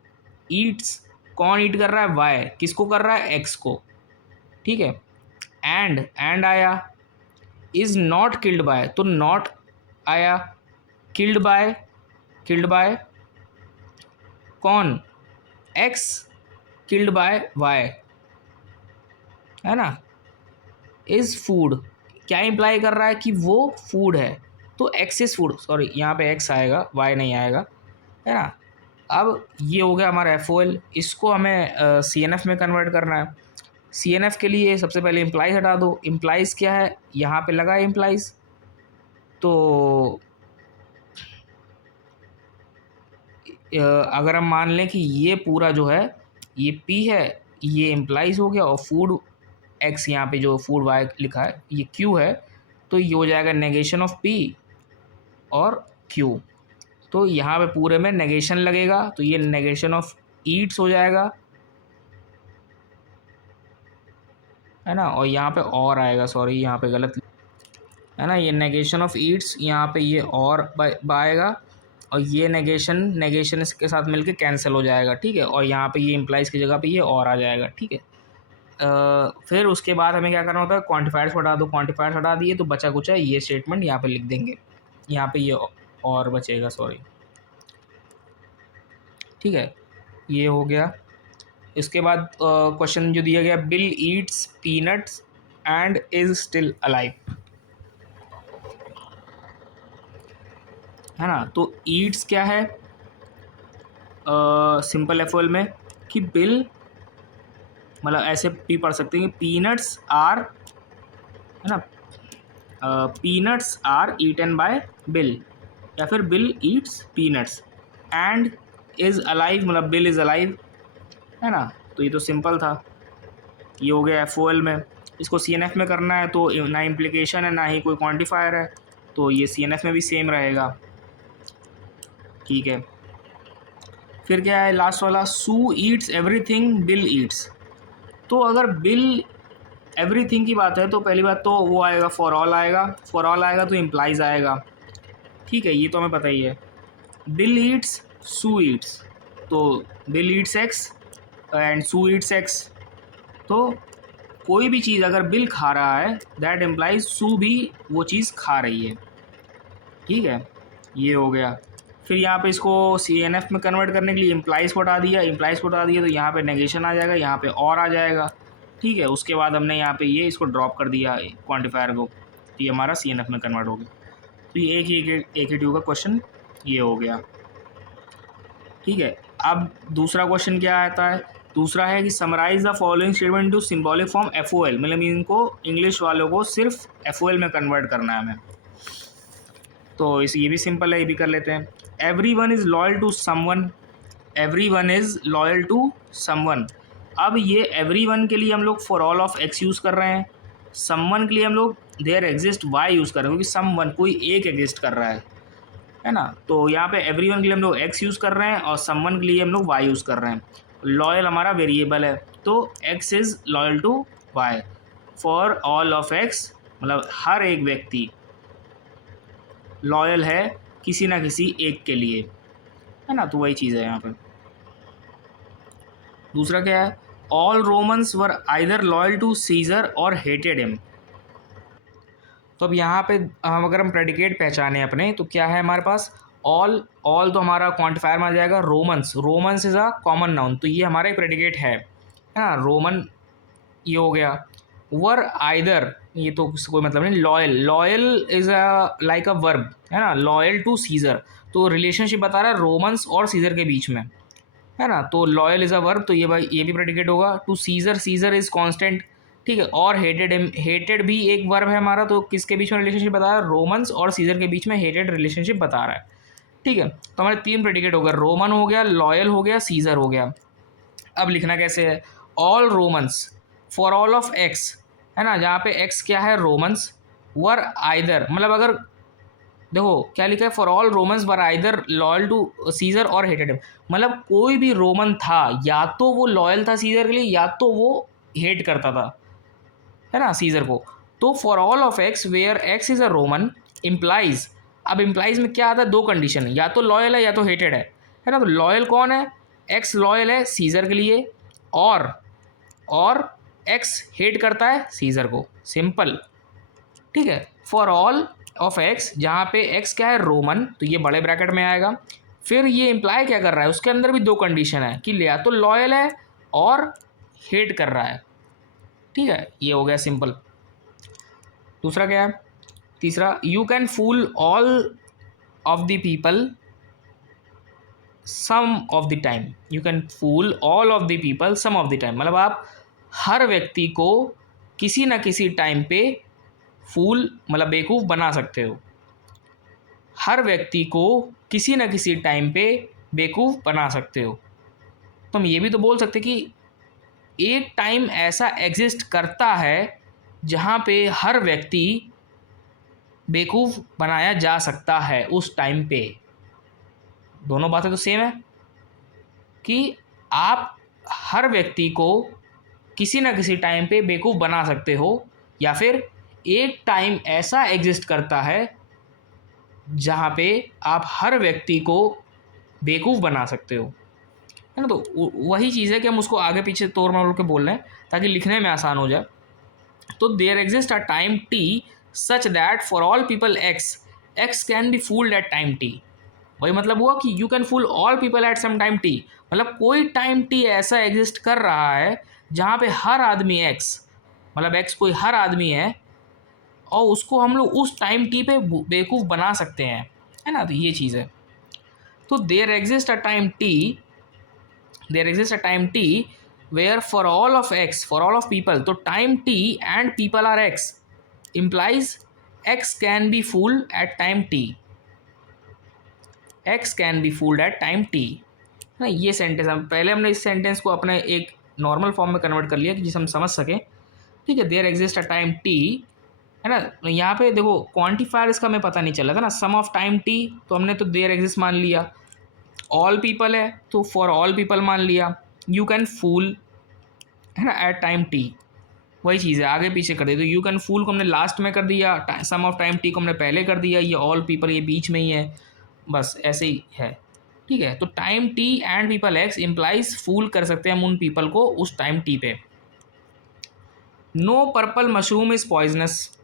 ईट्स, कौन ईट कर रहा है, वाई, किसको कर रहा है, एक्स को। ठीक है, एंड आया, इज नॉट किल्ड बाय, तो नॉट आया, किल्ड बाय कौन, एक्स, किल्ड बाय वाई, है ना। इज फूड क्या इंप्लाई कर रहा है कि वो फूड है, तो एक्स इज फूड, सॉरी यहाँ पे एक्स आएगा, वाई नहीं आएगा, है ना। अब ये हो गया हमारा FOL, इसको हमें CNF में कन्वर्ट करना है। CNF के लिए सबसे पहले इम्प्लाइज हटा दो, इम्प्लाइज क्या है, यहाँ पे लगा है इम्प्लाइज, तो अगर हम मान लें कि ये पूरा जो है ये P है, ये इम्प्लाइज हो गया, और फूड एक्स यहाँ पे जो फूड वाई लिखा है ये Q है, तो ये हो जाएगा नेगेशन ऑफ P और Q। तो यहाँ पे पूरे में नेगेशन लगेगा, तो ये नेगेशन ऑफ ईट्स हो जाएगा, है ना। और यहाँ पे और आएगा, सॉरी यहाँ पे गलत है ना, ये नेगेशन ऑफ ईट्स, यहाँ पे ये और आएगा, और ये नेगेशन इसके साथ मिलके कैंसिल हो जाएगा। ठीक है, और यहाँ पे ये इम्प्लाइज की जगह पे ये और आ जाएगा। ठीक है, फिर उसके बाद हमें क्या करना होता है, क्वांटिफायर्स हटा दो, क्वांटिफायर्स हटा दिए तो बचा कुछ है ये स्टेटमेंट यहाँ पे लिख देंगे, यहाँ पे ये और बचेगा, सॉरी। ठीक है, ये हो गया। इसके बाद क्वेश्चन जो दिया गया, Bill eats peanuts and is still alive, है ना। तो ईट्स क्या है, सिंपल FOL में कि बिल मतलब ऐसे भी पढ़ सकते हैं कि पीनट्स आर, है ना, peanuts are eaten by Bill, या फिर Bill eats peanuts, and is alive मतलब बिल इज़ अलाइव, है ना। तो ये तो सिंपल था, ये हो गया FOL में। इसको CNF में करना है तो ना इम्प्लीकेशन है ना ही कोई क्वांटिफायर है, तो ये CNF में भी सेम रहेगा। ठीक है, फिर क्या है लास्ट वाला, सू ईट्स एवरीथिंग बिल ईट्स। तो अगर बिल एवरीथिंग की बात है तो पहली बात तो वो आएगा, फॉर ऑल आएगा, फॉर ऑल आएगा तो इम्प्लाइज आएगा। ठीक है, ये तो हमें पता ही है। बिल ईट्स सू ईट्स, तो Bill eats x and Sue eats x, तो कोई भी चीज़ अगर बिल खा रहा है दैट इम्प्लाइज सू भी वो चीज़ खा रही है। ठीक है, ये हो गया। फिर यहाँ पे इसको CNF में कन्वर्ट करने के लिए इम्प्लाइज को हटा दिया, तो यहाँ पे नेगेशन आ जाएगा, यहाँ पे और आ जाएगा। ठीक है, उसके बाद हमने यहाँ पे ये इसको ड्रॉप कर दिया क्वांटिफायर को, तो ये हमारा CNF में कन्वर्ट हो गया। तो ये AKTU का क्वेश्चन ये हो गया। ठीक है, अब दूसरा क्वेश्चन क्या आता है दूसरा है कि summarize the following statement to symbolic form FOL, मतलब इनको इंग्लिश वालों को सिर्फ FOL में कन्वर्ट करना है हमें। तो इस ये भी सिंपल है, ये भी कर लेते हैं। Everyone is loyal to someone, everyone is loyal to someone. अब ये एवरी वन के लिए हम लोग for all of x use कर रहे हैं, समवन के लिए हम लोग देयर एग्जिस्ट वाई यूज़ कर रहे हैं, क्योंकि समवन कोई एक एग्जिस्ट कर रहा है ना। तो यहाँ पे एवरी वन के लिए हम लोग एक्स यूज़ कर रहे हैं और समवन के लिए हम लोग वाई यूज़ कर रहे हैं। लॉयल हमारा वेरिएबल है, तो x is loyal to y. For all of x मतलब हर एक व्यक्ति लॉयल है किसी ना किसी एक के लिए, है ना। तो वही चीज़ है यहाँ पर। दूसरा क्या है, all Romans were either loyal to Caesar or hated him. तो अब यहाँ पे हम अगर हम प्रेडिकेट पहचाने अपने, तो क्या है हमारे पास, ऑल। ऑल तो हमारा क्वांटिफायर में आ जाएगा Romans, Romans is a common noun, तो ये हमारा एक प्रेडिकेट है ना, रोमन ये हो गया। वर आइदर, ये तो कोई मतलब नहीं। Loyal, loyal is a like a verb, है ना, लॉयल टू सीजर, तो रिलेशनशिप बता रहा है रोमन्स और सीजर के बीच में, है ना। तो लॉयल इज़ अ वर्ब, तो ये भाई ये भी प्रेडिकेट होगा। To Caesar, Caesar is constant, ठीक है। और हेटेड, हेटेड भी एक वर्ब है हमारा, तो किसके बीच में रिलेशनशिप बता रहा है, रोमन्स और सीजर के बीच में हेटेड रिलेशनशिप बता रहा है, ठीक है। तो हमारे 3 प्रेडिकेट हो गए, रोमन हो गया, लॉयल हो गया, सीजर हो गया। अब लिखना कैसे है, all Romans for all of x, है ना, जहाँ पे एक्स क्या है, रोमन्स, वर आइदर, मतलब अगर देखो क्या लिखा है, for all Romans were either loyal to Caesar or hated him, मतलब कोई भी रोमन था या तो वो लॉयल था सीजर के लिए या तो वो हेट करता था, है ना, सीजर को। तो for all of x where x is a Roman implies, अब इम्प्लाइज में क्या आता है, 2 कंडीशन है, या तो लॉयल है या तो हेटेड है ना। तो लॉयल कौन है, एक्स लॉयल है सीजर के लिए, और एक्स हेट करता है सीजर को, सिंपल, ठीक है। फॉर ऑल ऑफ एक्स, जहाँ पे एक्स क्या है, रोमन, तो ये बड़े ब्रैकेट में आएगा। फिर ये इम्प्लाई क्या कर रहा है, उसके अंदर भी 2 कंडीशन है कि या तो लॉयल है और हेट कर रहा है, ठीक है। ये हो गया सिंपल। दूसरा क्या है, तीसरा, you can fool all of the people some of the time, you can fool all of the people some of the time, मतलब आप हर व्यक्ति को किसी ना किसी टाइम पे फूल मतलब बेवकूफ़ बना सकते हो, हर व्यक्ति को किसी न किसी टाइम पे बेवकूफ़ बना सकते हो। तो हम ये भी तो बोल सकते कि एक टाइम ऐसा एग्जिस्ट करता है जहाँ पे हर व्यक्ति बेवकूफ़ बनाया जा सकता है उस टाइम पे। दोनों बातें तो सेम है कि आप हर व्यक्ति को किसी न किसी टाइम पे बेवकूफ़ बना सकते हो, या फिर एक टाइम ऐसा एग्जिस्ट करता है जहाँ पे आप हर व्यक्ति को बेवकूफ़ बना सकते हो, है ना। तो वही चीज़ है कि हम उसको आगे पीछे तोड़ मरोड़ के बोल रहे हैं ताकि लिखने में आसान हो जाए। तो there exist a time t such that for all people x, x can be fooled at time t. वही मतलब हुआ कि you can fool all people at some time t, मतलब कोई टाइम टी ऐसा एग्जिस्ट कर रहा है जहाँ पे हर आदमी एक्स, मतलब एक्स कोई हर आदमी है और उसको हम लोग उस टाइम टी पे बेवकूफ़ बना सकते हैं, है ना। तो ये चीज़ है। तो there exist a time t, there exist a time t where for all of x, for all of people, तो time t and people are x implies x can be fooled at time t, x can be fooled at time t, ना। ये sentence हम पहले हमने इस sentence को अपने एक नॉर्मल फॉर्म में कन्वर्ट कर लिया कि जिसे हम समझ सकें, ठीक है। There exist a time t, है ना। तो यहाँ पे देखो क्वांटिफायर इसका हमें पता नहीं चला था ना, सम ऑफ टाइम टी, तो हमने तो देयर एग्जिस्ट मान लिया। ऑल पीपल है तो फॉर ऑल पीपल मान लिया। यू कैन फूल, है ना, एट टाइम टी, वही चीज़ है, आगे पीछे कर दिया। तो यू कैन फूल को हमने लास्ट में कर दिया, सम ऑफ टाइम टी को हमने पहले कर दिया, ये ऑल पीपल ये बीच में ही है, बस ऐसे ही है, ठीक है। तो time t and people x implies fool कर सकते हैं हम उन पीपल को उस टाइम टी पे। No purple mushroom is poisonous,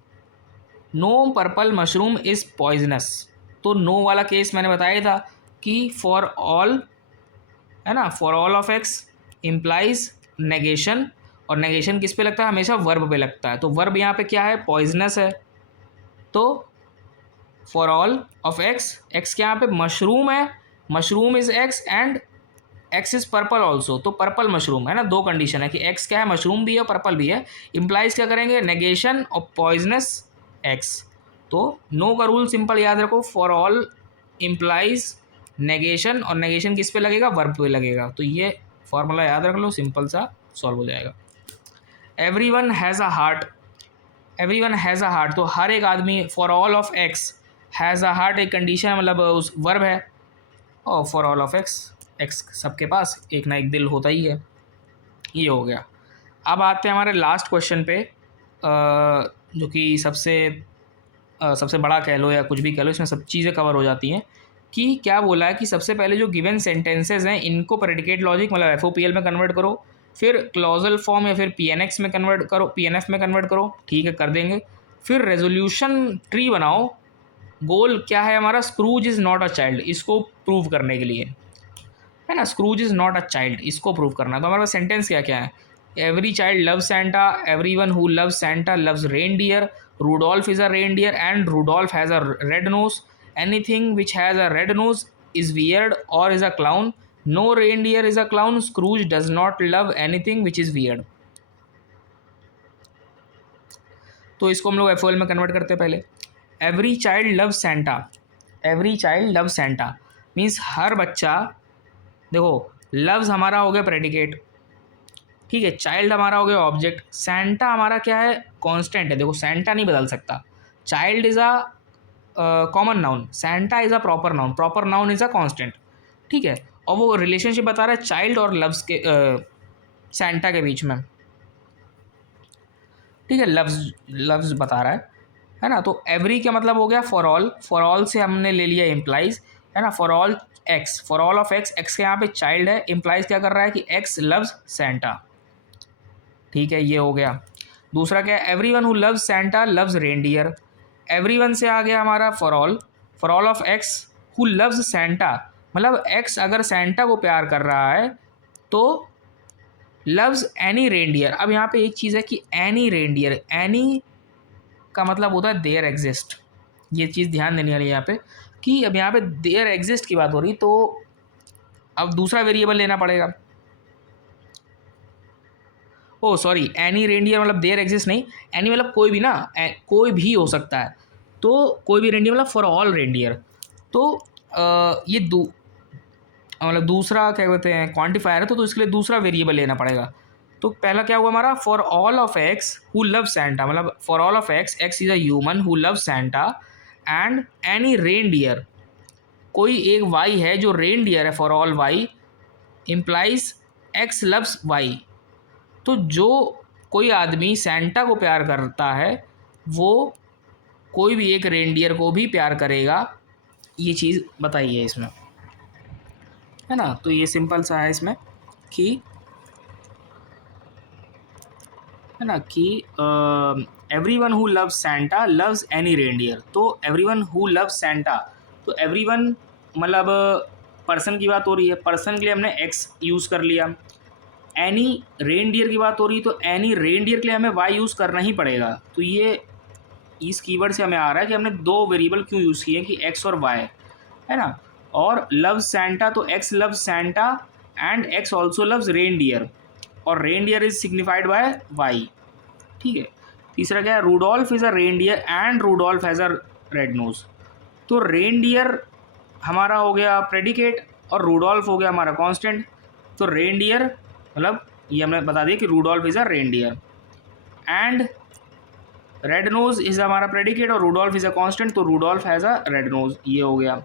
no purple mushroom is poisonous, तो नो वाला केस मैंने बताया था कि फॉर ऑल, है ना, for all of x implies negation, और नेगेशन किस पे लगता है, हमेशा वर्ब पे लगता है। तो वर्ब यहाँ पे क्या है, पॉइजनस है। तो for all of x, x के यहाँ पे मशरूम है, mushroom is x and x is purple also, तो पर्पल मशरूम है ना, दो कंडीशन है कि एक्स क्या है, मशरूम भी है पर्पल भी है, इम्प्लाइज क्या करेंगे, नेगेशन ऑफ पॉइजनस एक्स। तो नो का रूल सिंपल याद रखो, फॉर ऑल इम्प्लाइज नेगेशन, और नेगेशन किस पे लगेगा, वर्ब पे लगेगा। तो ये फॉर्मूला याद रख लो, सिंपल सा सॉल्व हो जाएगा। Every one has a heart, every one has a heart, तो हर एक आदमी, for all of x has a heart एक कंडीशन मतलब उस वर्ब है, और for all of x, x सबके पास एक ना एक दिल होता ही है। ये हो गया। अब आते हैं हमारे लास्ट क्वेश्चन पे, जो कि सबसे बड़ा कह लो या कुछ भी कह लो, इसमें सब चीज़ें कवर हो जाती हैं। कि क्या बोला है कि सबसे पहले जो गिवन सेंटेंसेज हैं इनको प्रेडिकेट लॉजिक मतलब एफओपीएल में कन्वर्ट करो, फिर क्लॉजल फॉर्म या फिर पीएनएक्स में कन्वर्ट करो, पीएनएफ में कन्वर्ट करो, ठीक है कर देंगे। फिर रेजोल्यूशन ट्री बनाओ। गोल क्या है हमारा, Scrooge is not a child, इसको प्रूव करने के लिए है ना, Scrooge is not a child, इसको प्रूव करना है। तो हमारे पास सेंटेंस क्या क्या है, every child loves Santa, every one who loves Santa loves reindeer, Rudolph is a reindeer and Rudolph has a red nose, anything which has a red nose is weird और is a clown, no reindeer is a clown, screws does not love anything which is weird. तो इसको हम लोग एफओएल में convert करते हैं पहले। Every child love Santa, every child love Santa means हर बच्चा, देखो लव्स हमारा हो गया प्रेडिकेट, ठीक है, चाइल्ड हमारा हो गया ऑब्जेक्ट, सेंटा हमारा क्या है, कांस्टेंट है। देखो सेंटा नहीं बदल सकता, child is a common noun, Santa is a proper noun, proper noun is a constant, ठीक है। और वो रिलेशनशिप बता रहा है चाइल्ड और लव्स के सेंटा के बीच में, ठीक है, लव्स लव्स बता रहा है ना। तो एवरी का मतलब हो गया फॉर ऑल, फॉर ऑल से हमने ले लिया इम्प्लाइज, है ना, for all x, for all of x, x के यहाँ पे चाइल्ड है, इम्प्लाइज क्या कर रहा है कि एक्स लव्स सेंटा, ठीक है, ये हो गया। दूसरा क्या है, every one who loves Santa loves reindeer, every one से आ गया हमारा for all of x who loves Santa, मतलब एक्स अगर सेंटा को प्यार कर रहा है तो लव्स एनी रेनडियर। अब यहाँ पे एक चीज़ है कि एनी रेनडियर, एनी का मतलब होता है देयर एग्जिस्ट, ये चीज़ ध्यान देने वाली है यहाँ पे कि अब यहाँ पे देयर एग्जिस्ट की बात हो रही, तो अब दूसरा वेरिएबल लेना पड़ेगा। ओ सॉरी, एनी रेनडियर मतलब देयर एग्जिस्ट नहीं, एनी मतलब कोई भी ना, कोई भी हो सकता है, तो कोई भी रेनडियर मतलब फॉर ऑल रेनडियर। तो ये मतलब दूसरा क्या कहते हैं क्वांटिफायर है, तो इसके लिए दूसरा वेरिएबल लेना पड़ेगा। तो पहला क्या हुआ हमारा, for all of x who love Santa, मतलब for all of x, x is a human who love Santa and any reindeer, कोई एक वाई है जो रेनडियर है, for all y implies x loves y. तो जो कोई आदमी सेंटा को प्यार करता है वो कोई भी एक रेनडियर को भी प्यार करेगा, ये चीज़ बताइए इसमें, है ना। तो ये सिंपल सा है इसमें कि, है ना, कि every one who loves Santa loves any reindeer, तो every one who loves Santa, तो एवरी वन मतलब पर्सन की बात हो रही है, पर्सन के लिए हमने एक्स यूज़ कर लिया। एनी रेनडियर की बात हो रही है, तो एनी रेनडियर के लिए हमें वाई यूज़ करना ही पड़ेगा। तो ये इस कीवर्ड से हमें आ रहा है कि हमने दो वेरिएबल क्यों यूज़ किए कि एक्स और वाई, है ना। और लव्स सेंटा, तो x loves Santa and x also loves reindeer, और reindeer is signified by y, ठीक है। तीसरा क्या है, Rudolph is a reindeer and Rudolph has a red nose, तो रेनडियर हमारा हो गया प्रेडिकेट और रूडोल्फ हो गया हमारा कांस्टेंट। तो रेनडियर मतलब ये हमने बता दिया कि Rudolph is a reindeer and red nose is हमारा प्रेडिकेट और रूडोल्फ इज़ अ कांस्टेंट, तो Rudolph has a red nose, ये हो गया।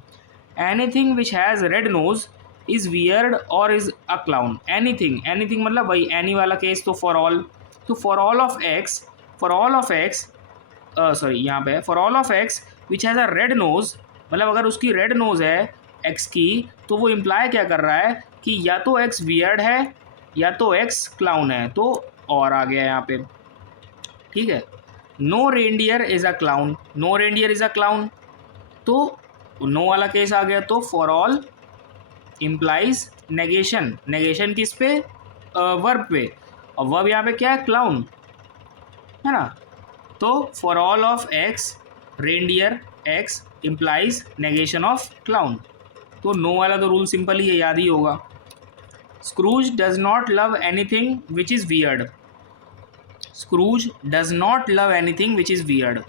Anything which has red nose is weird और is a clown, anything, anything मतलब वही एनी वाला केस, तो फॉर ऑल, तो for all of x, for all of x sorry यहाँ पे for all of x which has a red knows, मतलब अगर उसकी रेड नोज है एक्स की, तो वो इम्प्लाई क्या कर रहा है कि या तो एक्स वियर्ड है या तो एक्स क्लाउन है, तो और आ गया यहाँ पे, ठीक है। No reindeer is a clown, no reindeer is a clown, तो नो वाला केस आ गया, तो for all implies negation, negation किस पे, वर्ब पे, और वर्ब यहाँ पे क्या है, क्लाउन, है ना। तो for all of x reindeer x implies negation of clown, तो नो वाला तो रूल सिंपल ही है, याद ही होगा। Scrooge does not love anything which is weird. Scrooge does not love anything which is weird.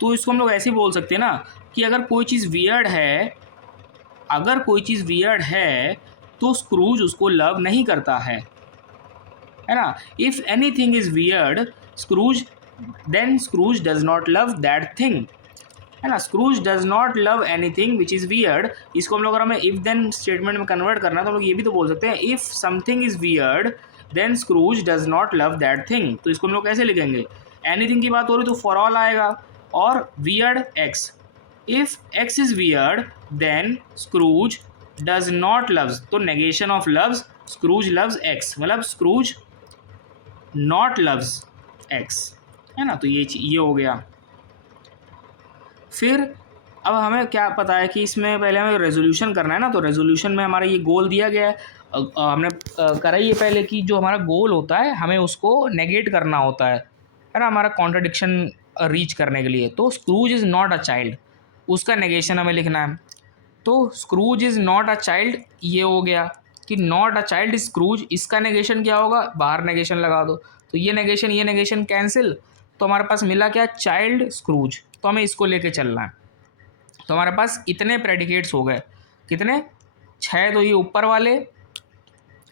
तो इसको हम लोग ऐसे ही बोल सकते हैं ना कि अगर कोई चीज़ वियर्ड है, अगर कोई चीज़ वियर्ड है तो स्क्रूज उसको लव नहीं करता है ना। If anything is weird Scrooge, then Scrooge does not love that thing, है ना। Scrooge does not love anything which is weird, इसको हम लोग अगर हमें इफ़ देन स्टेटमेंट में कन्वर्ट करना है तो हम लोग ये भी तो बोल सकते हैं if something is weird then Scrooge does not love that thing. तो इसको हम लोग कैसे लिखेंगे, एनीथिंग की बात हो रही तो फॉर ऑल आएगा और weird x. If x is weird then Scrooge does not loves, तो negation of loves, Scrooge loves x, मतलब स्क्रूज नॉट लव्स एक्स, है ना। तो ये हो गया। फिर अब हमें क्या पता है कि इसमें पहले हमें रेजोल्यूशन करना है ना, तो रेजोल्यूशन में हमारा ये गोल दिया गया है। हमने करा ही है पहले कि जो हमारा गोल होता है हमें उसको नेगेट करना होता है ना, हमारा कॉन्ट्रडिक्शन रीच करने के लिए। तो Scrooge is not a child, उसका नेगेशन हमें लिखना है। तो Scrooge is not a child ये हो गया कि not a child is Scrooge, इसका नेगेशन क्या होगा, बाहर नेगेशन लगा दो, तो ये नेगेशन कैंसिल, तो हमारे पास मिला क्या, चाइल्ड स्क्रूज। तो हमें इसको लेके चलना है। तो हमारे पास इतने प्रेडिकेट्स हो गए, कितने, 6, तो ये ऊपर वाले,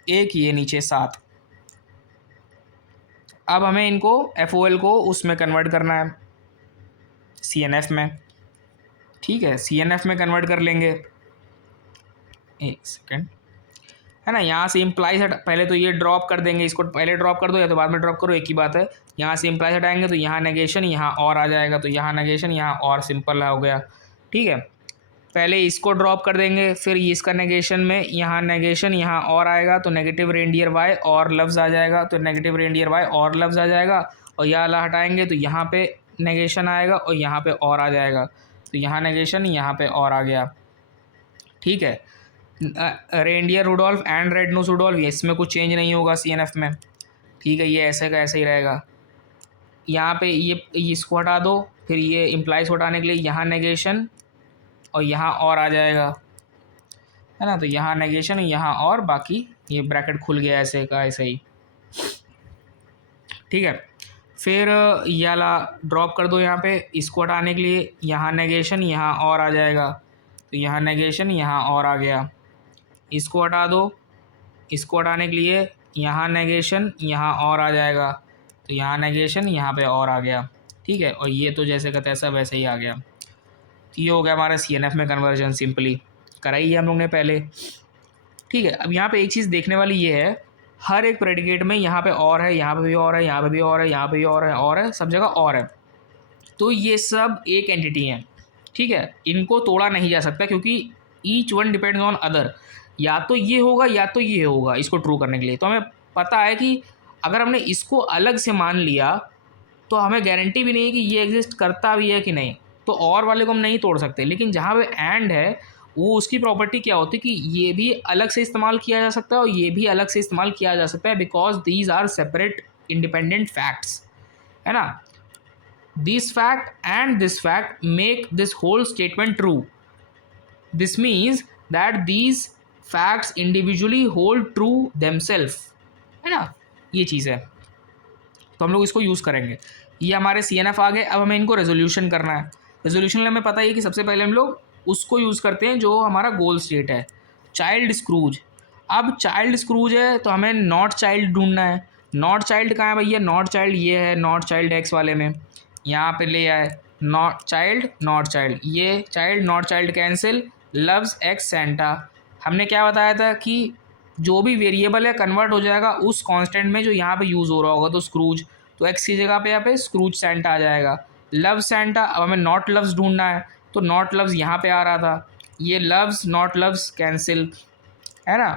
एक ये नीचे 7। अब हमें इनको FOL को उसमें कन्वर्ट करना है, CNF में। ठीक है, CNF में कन्वर्ट कर लेंगे, एक सेकेंड, है ना। यहाँ से इम्प्लाइज पहले तो ये ड्रॉप कर देंगे, इसको पहले ड्रॉप कर दो या तो बाद में ड्रॉप करो, एक ही बात है। यहाँ से इम्प्लाइज हटाएंगे तो यहाँ नेगेशन, यहाँ और आ जाएगा, तो यहाँ नेगेशन, यहाँ और, सिंपल हो गया। ठीक है, पहले इसको ड्रॉप कर देंगे, फिर इसका नेगेशन में यहाँ नेगेशन, यहाँ और आएगा, तो नेगेटिव रेंडियर वाई और लफ्ज़ आ जाएगा, तो नेगेटिव रेंडियर वाई और लफ्ज़ आ जाएगा, और यह वाला हटाएंगे तो यहाँ पे नेगेशन आएगा और यहाँ पे और आ जाएगा, तो यहाँ नेगेशन, यहाँ पे और आ गया। ठीक है, reindeer Rudolph and red nose Rudolph, इसमें कुछ चेंज नहीं होगा CNF में। ठीक है, ये ऐसे का ऐसे ही रहेगा। यहाँ पे ये इसको हटा दो, फिर ये इम्प्लाइज हटाने के लिए यहाँ नेगेशन और यहाँ और आ जाएगा, है ना। तो यहाँ नेगेशन, यहाँ और, बाकी ये ब्रैकेट खुल गया ऐसे का ऐसे ही। ठीक है, फिर ये वाला ड्रॉप कर दो यहाँ पे, इसको हटाने के लिए यहाँ नेगेशन, यहाँ और आ जाएगा, तो यहाँ नेगेशन, यहाँ और आ गया। इसको हटा दो, इसको हटाने के लिए यहाँ नेगेशन, यहाँ और आ जाएगा, तो यहाँ नेगेशन, यहाँ पे और आ गया। ठीक है, और ये तो जैसे का तैसा वैसे ही आ गया। तो ये हो गया हमारा CNF में कन्वर्जन, सिंपली कराई है हम लोग ने पहले। ठीक है, अब यहाँ पे एक चीज़ देखने वाली ये है, हर एक प्रेडिकेट में यहाँ पे और है, यहाँ पे भी और है, यहाँ पे भी और है, यहाँ पे भी और है, सब जगह और है। तो ये सब एक एंटिटी हैं। ठीक है, इनको तोड़ा नहीं जा सकता क्योंकि each one depends on other, या तो ये होगा या तो ये होगा इसको ट्रू करने के लिए। तो हमें पता है कि अगर हमने इसको अलग से मान लिया तो हमें गारंटी भी नहीं है कि ये एग्जिस्ट करता भी है कि नहीं, तो और वाले को हम नहीं तोड़ सकते। लेकिन जहाँ पे एंड है वो उसकी प्रॉपर्टी क्या होती है कि ये भी अलग से इस्तेमाल किया जा सकता है और ये भी अलग से इस्तेमाल किया जा सकता है, because these are separate independent facts, है ना। This fact and this fact make this whole statement true. This means that these facts individually hold true themself, है ना, ये चीज़ है। तो हम लोग इसको यूज़ करेंगे। ये हमारे CNF आ गए। अब हमें इनको रेजोल्यूशन करना है। रेजोल्यूशन में हमें पता ही है कि सबसे पहले हम लोग उसको यूज़ करते हैं जो हमारा गोल स्टेट है, चाइल्ड स्क्रूज। अब चाइल्ड स्क्रूज है तो हमें नॉट चाइल्ड ढूंढना है। नॉट चाइल्ड कहाँ है भैया, नॉट चाइल्ड ये है, नॉट चाइल्ड एक्स वाले में यहाँ पे ले आए, नॉट चाइल्ड, ये child not child cancel, loves x Santa. हमने क्या बताया था कि जो भी वेरिएबल है कन्वर्ट हो जाएगा उस कांस्टेंट में जो यहाँ पे यूज़ हो रहा होगा, तो स्क्रूज, तो एक्स की जगह पे यहाँ पे स्क्रूज सेंटा आ जाएगा। लव सेंटा, अब हमें नॉट लव्स ढूंढना है तो नॉट लव्स यहाँ पे आ रहा था, ये लव्स नॉट लव्स कैंसिल, है ना।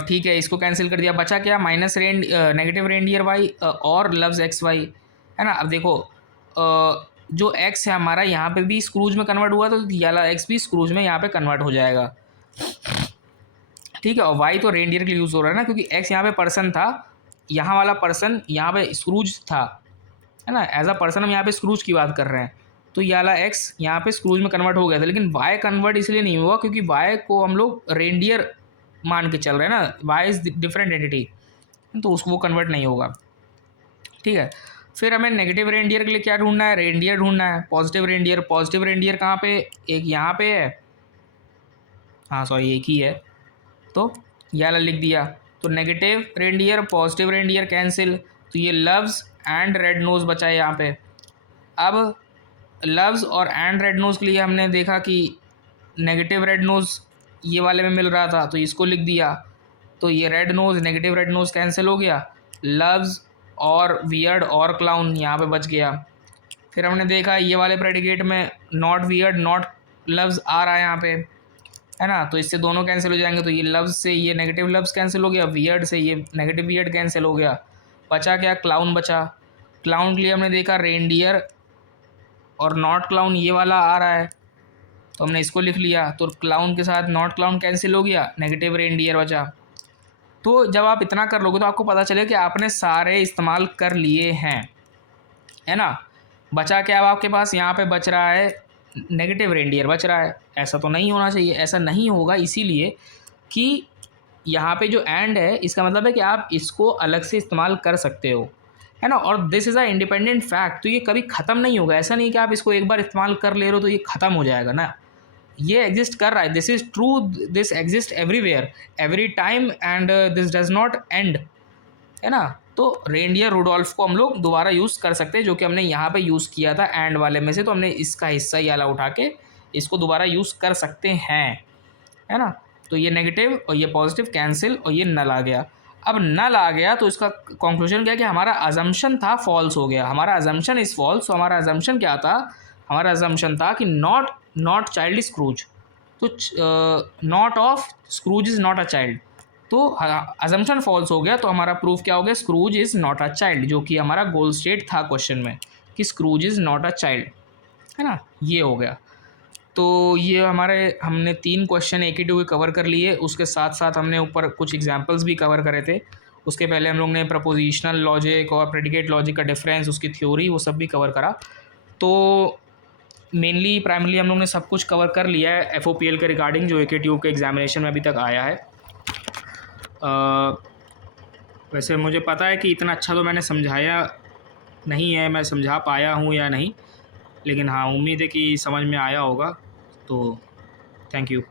ठीक है, इसको कैंसिल कर दिया, बचा क्या, माइनस नेगेटिव रेंडियर वाई और लव्स एक्स वाई, है ना। अब देखो जो एक्स है हमारा यहाँ पे भी स्क्रूज में कन्वर्ट हुआ तो वाला एक्स भी स्क्रूज में यहाँ पे कन्वर्ट हो जाएगा। ठीक है, और वाई तो रेंडियर के लिए यूज़ हो रहा है ना, क्योंकि एक्स यहाँ पे पर्सन था, यहाँ वाला पर्सन यहाँ पे स्क्रूज था, है ना। एज अ पर्सन हम यहाँ पे स्क्रूज की बात कर रहे हैं, तो ये वाला एक्स यहाँ पे स्क्रूज में कन्वर्ट हो गया था, लेकिन वाई कन्वर्ट इसलिए नहीं हुआ क्योंकि वाई को हम लोग रेंडियर मान के चल रहे हैं ना, वाई इज डिफरेंट एंटिटी, तो उसको वो कन्वर्ट नहीं होगा। ठीक है, फिर हमें नेगेटिव रेंडियर के लिए क्या ढूंढना है, रेंडियर ढूंढना है, पॉजिटिव रेंडियर। पॉजिटिव रेंडियर कहाँ पे, एक यहाँ पे है, हाँ सॉरी एक ही है, तो ये वाला लिख दिया। तो negative reindeer positive reindeer cancel, तो ये लव्स एंड रेड नोज बचा है यहाँ पे। अब लव्स और एंड रेड नोज के लिए हमने देखा कि नेगेटिव रेड नोज ये वाले में मिल रहा था, तो इसको लिख दिया। तो ये red knows negative red knows cancel हो गया, लव्स और वियर्ड और क्लाउन यहाँ पे बच गया। फिर हमने देखा ये वाले प्रेडिकेट में नॉट वियर्ड नॉट लव्स आ रहा है यहाँ पे, है ना, तो इससे दोनों कैंसिल हो जाएंगे। तो ये लव्स से ये नेगेटिव लव्स कैंसिल हो गया, वियर्ड से ये नेगेटिव वियर्ड कैंसिल हो गया। बचा क्या, क्लाउन बचा। क्लाउन के लिए हमने देखा रेंडियर और नॉट क्लाउन ये वाला आ रहा है, तो हमने इसको लिख लिया। तो क्लाउन के साथ नॉट क्लाउन कैंसिल हो गया, नेगेटिव रेंडियर बचा। तो जब आप इतना कर लोगे तो आपको पता चलेगा कि आपने सारे इस्तेमाल कर लिए हैं, है ना। बचा क्या अब आपके पास, यहाँ पे बच रहा है नेगेटिव रेंडियर बच रहा है। ऐसा तो नहीं होना चाहिए, ऐसा नहीं होगा इसीलिए कि यहाँ पे जो एंड है इसका मतलब है कि आप इसको अलग से इस्तेमाल कर सकते हो, है ना। और this is a independent fact, तो ये कभी ख़त्म नहीं होगा। ऐसा नहीं कि आप इसको एक बार इस्तेमाल कर ले रहे हो तो ये ख़त्म हो जाएगा ना, ये एग्जिस्ट कर रहा है। This is true, this exist everywhere every time and this does not and, है ना। तो रेंडियर रुडोल्फ को हम लोग दोबारा यूज़ कर सकते हैं, जो कि हमने यहाँ पे यूज़ किया था एंड वाले में से, तो हमने इसका हिस्सा ही वाला उठा के इसको दोबारा यूज़ कर सकते हैं, है ना। तो ये नेगेटिव और ये पॉजिटिव कैंसिल और ये नल आ गया। अब नल आ गया तो इसका कंक्लूजन क्या है कि हमारा अजम्पशन था फॉल्स हो गया, हमारा अजम्पशन इज़ फॉल्स। तो हमारा अजम्पशन क्या था, हमारा अजम्पशन था कि नॉट चाइल्ड स्क्रूज, तो not of Scrooge is not a child, तो अजम्पशन फॉल्स हो गया। तो हमारा प्रूफ क्या हो गया, Scrooge is not a child, जो कि हमारा गोल स्टेट था क्वेश्चन में कि Scrooge is not a child, है ना, ये हो गया। तो ये हमने 3 क्वेश्चन AQ2 के कवर कर लिए, उसके साथ साथ हमने ऊपर कुछ एग्जांपल्स भी कवर करे थे। उसके पहले हम लोग ने प्रपोजिशनल लॉजिक और प्रेडिकेट लॉजिक का डिफरेंस, उसकी थ्योरी, वो सब भी कवर करा। तो मेनली प्राइमरी हम लोग ने सब कुछ कवर कर लिया है FOPL के रिगार्डिंग, जो AQ2 के एग्जामिनेशन में अभी तक आया है। वैसे मुझे पता है कि इतना अच्छा तो मैंने समझाया नहीं है, मैं समझा पाया हूँ या नहीं, लेकिन हाँ उम्मीद है कि समझ में आया होगा। तो थैंक यू।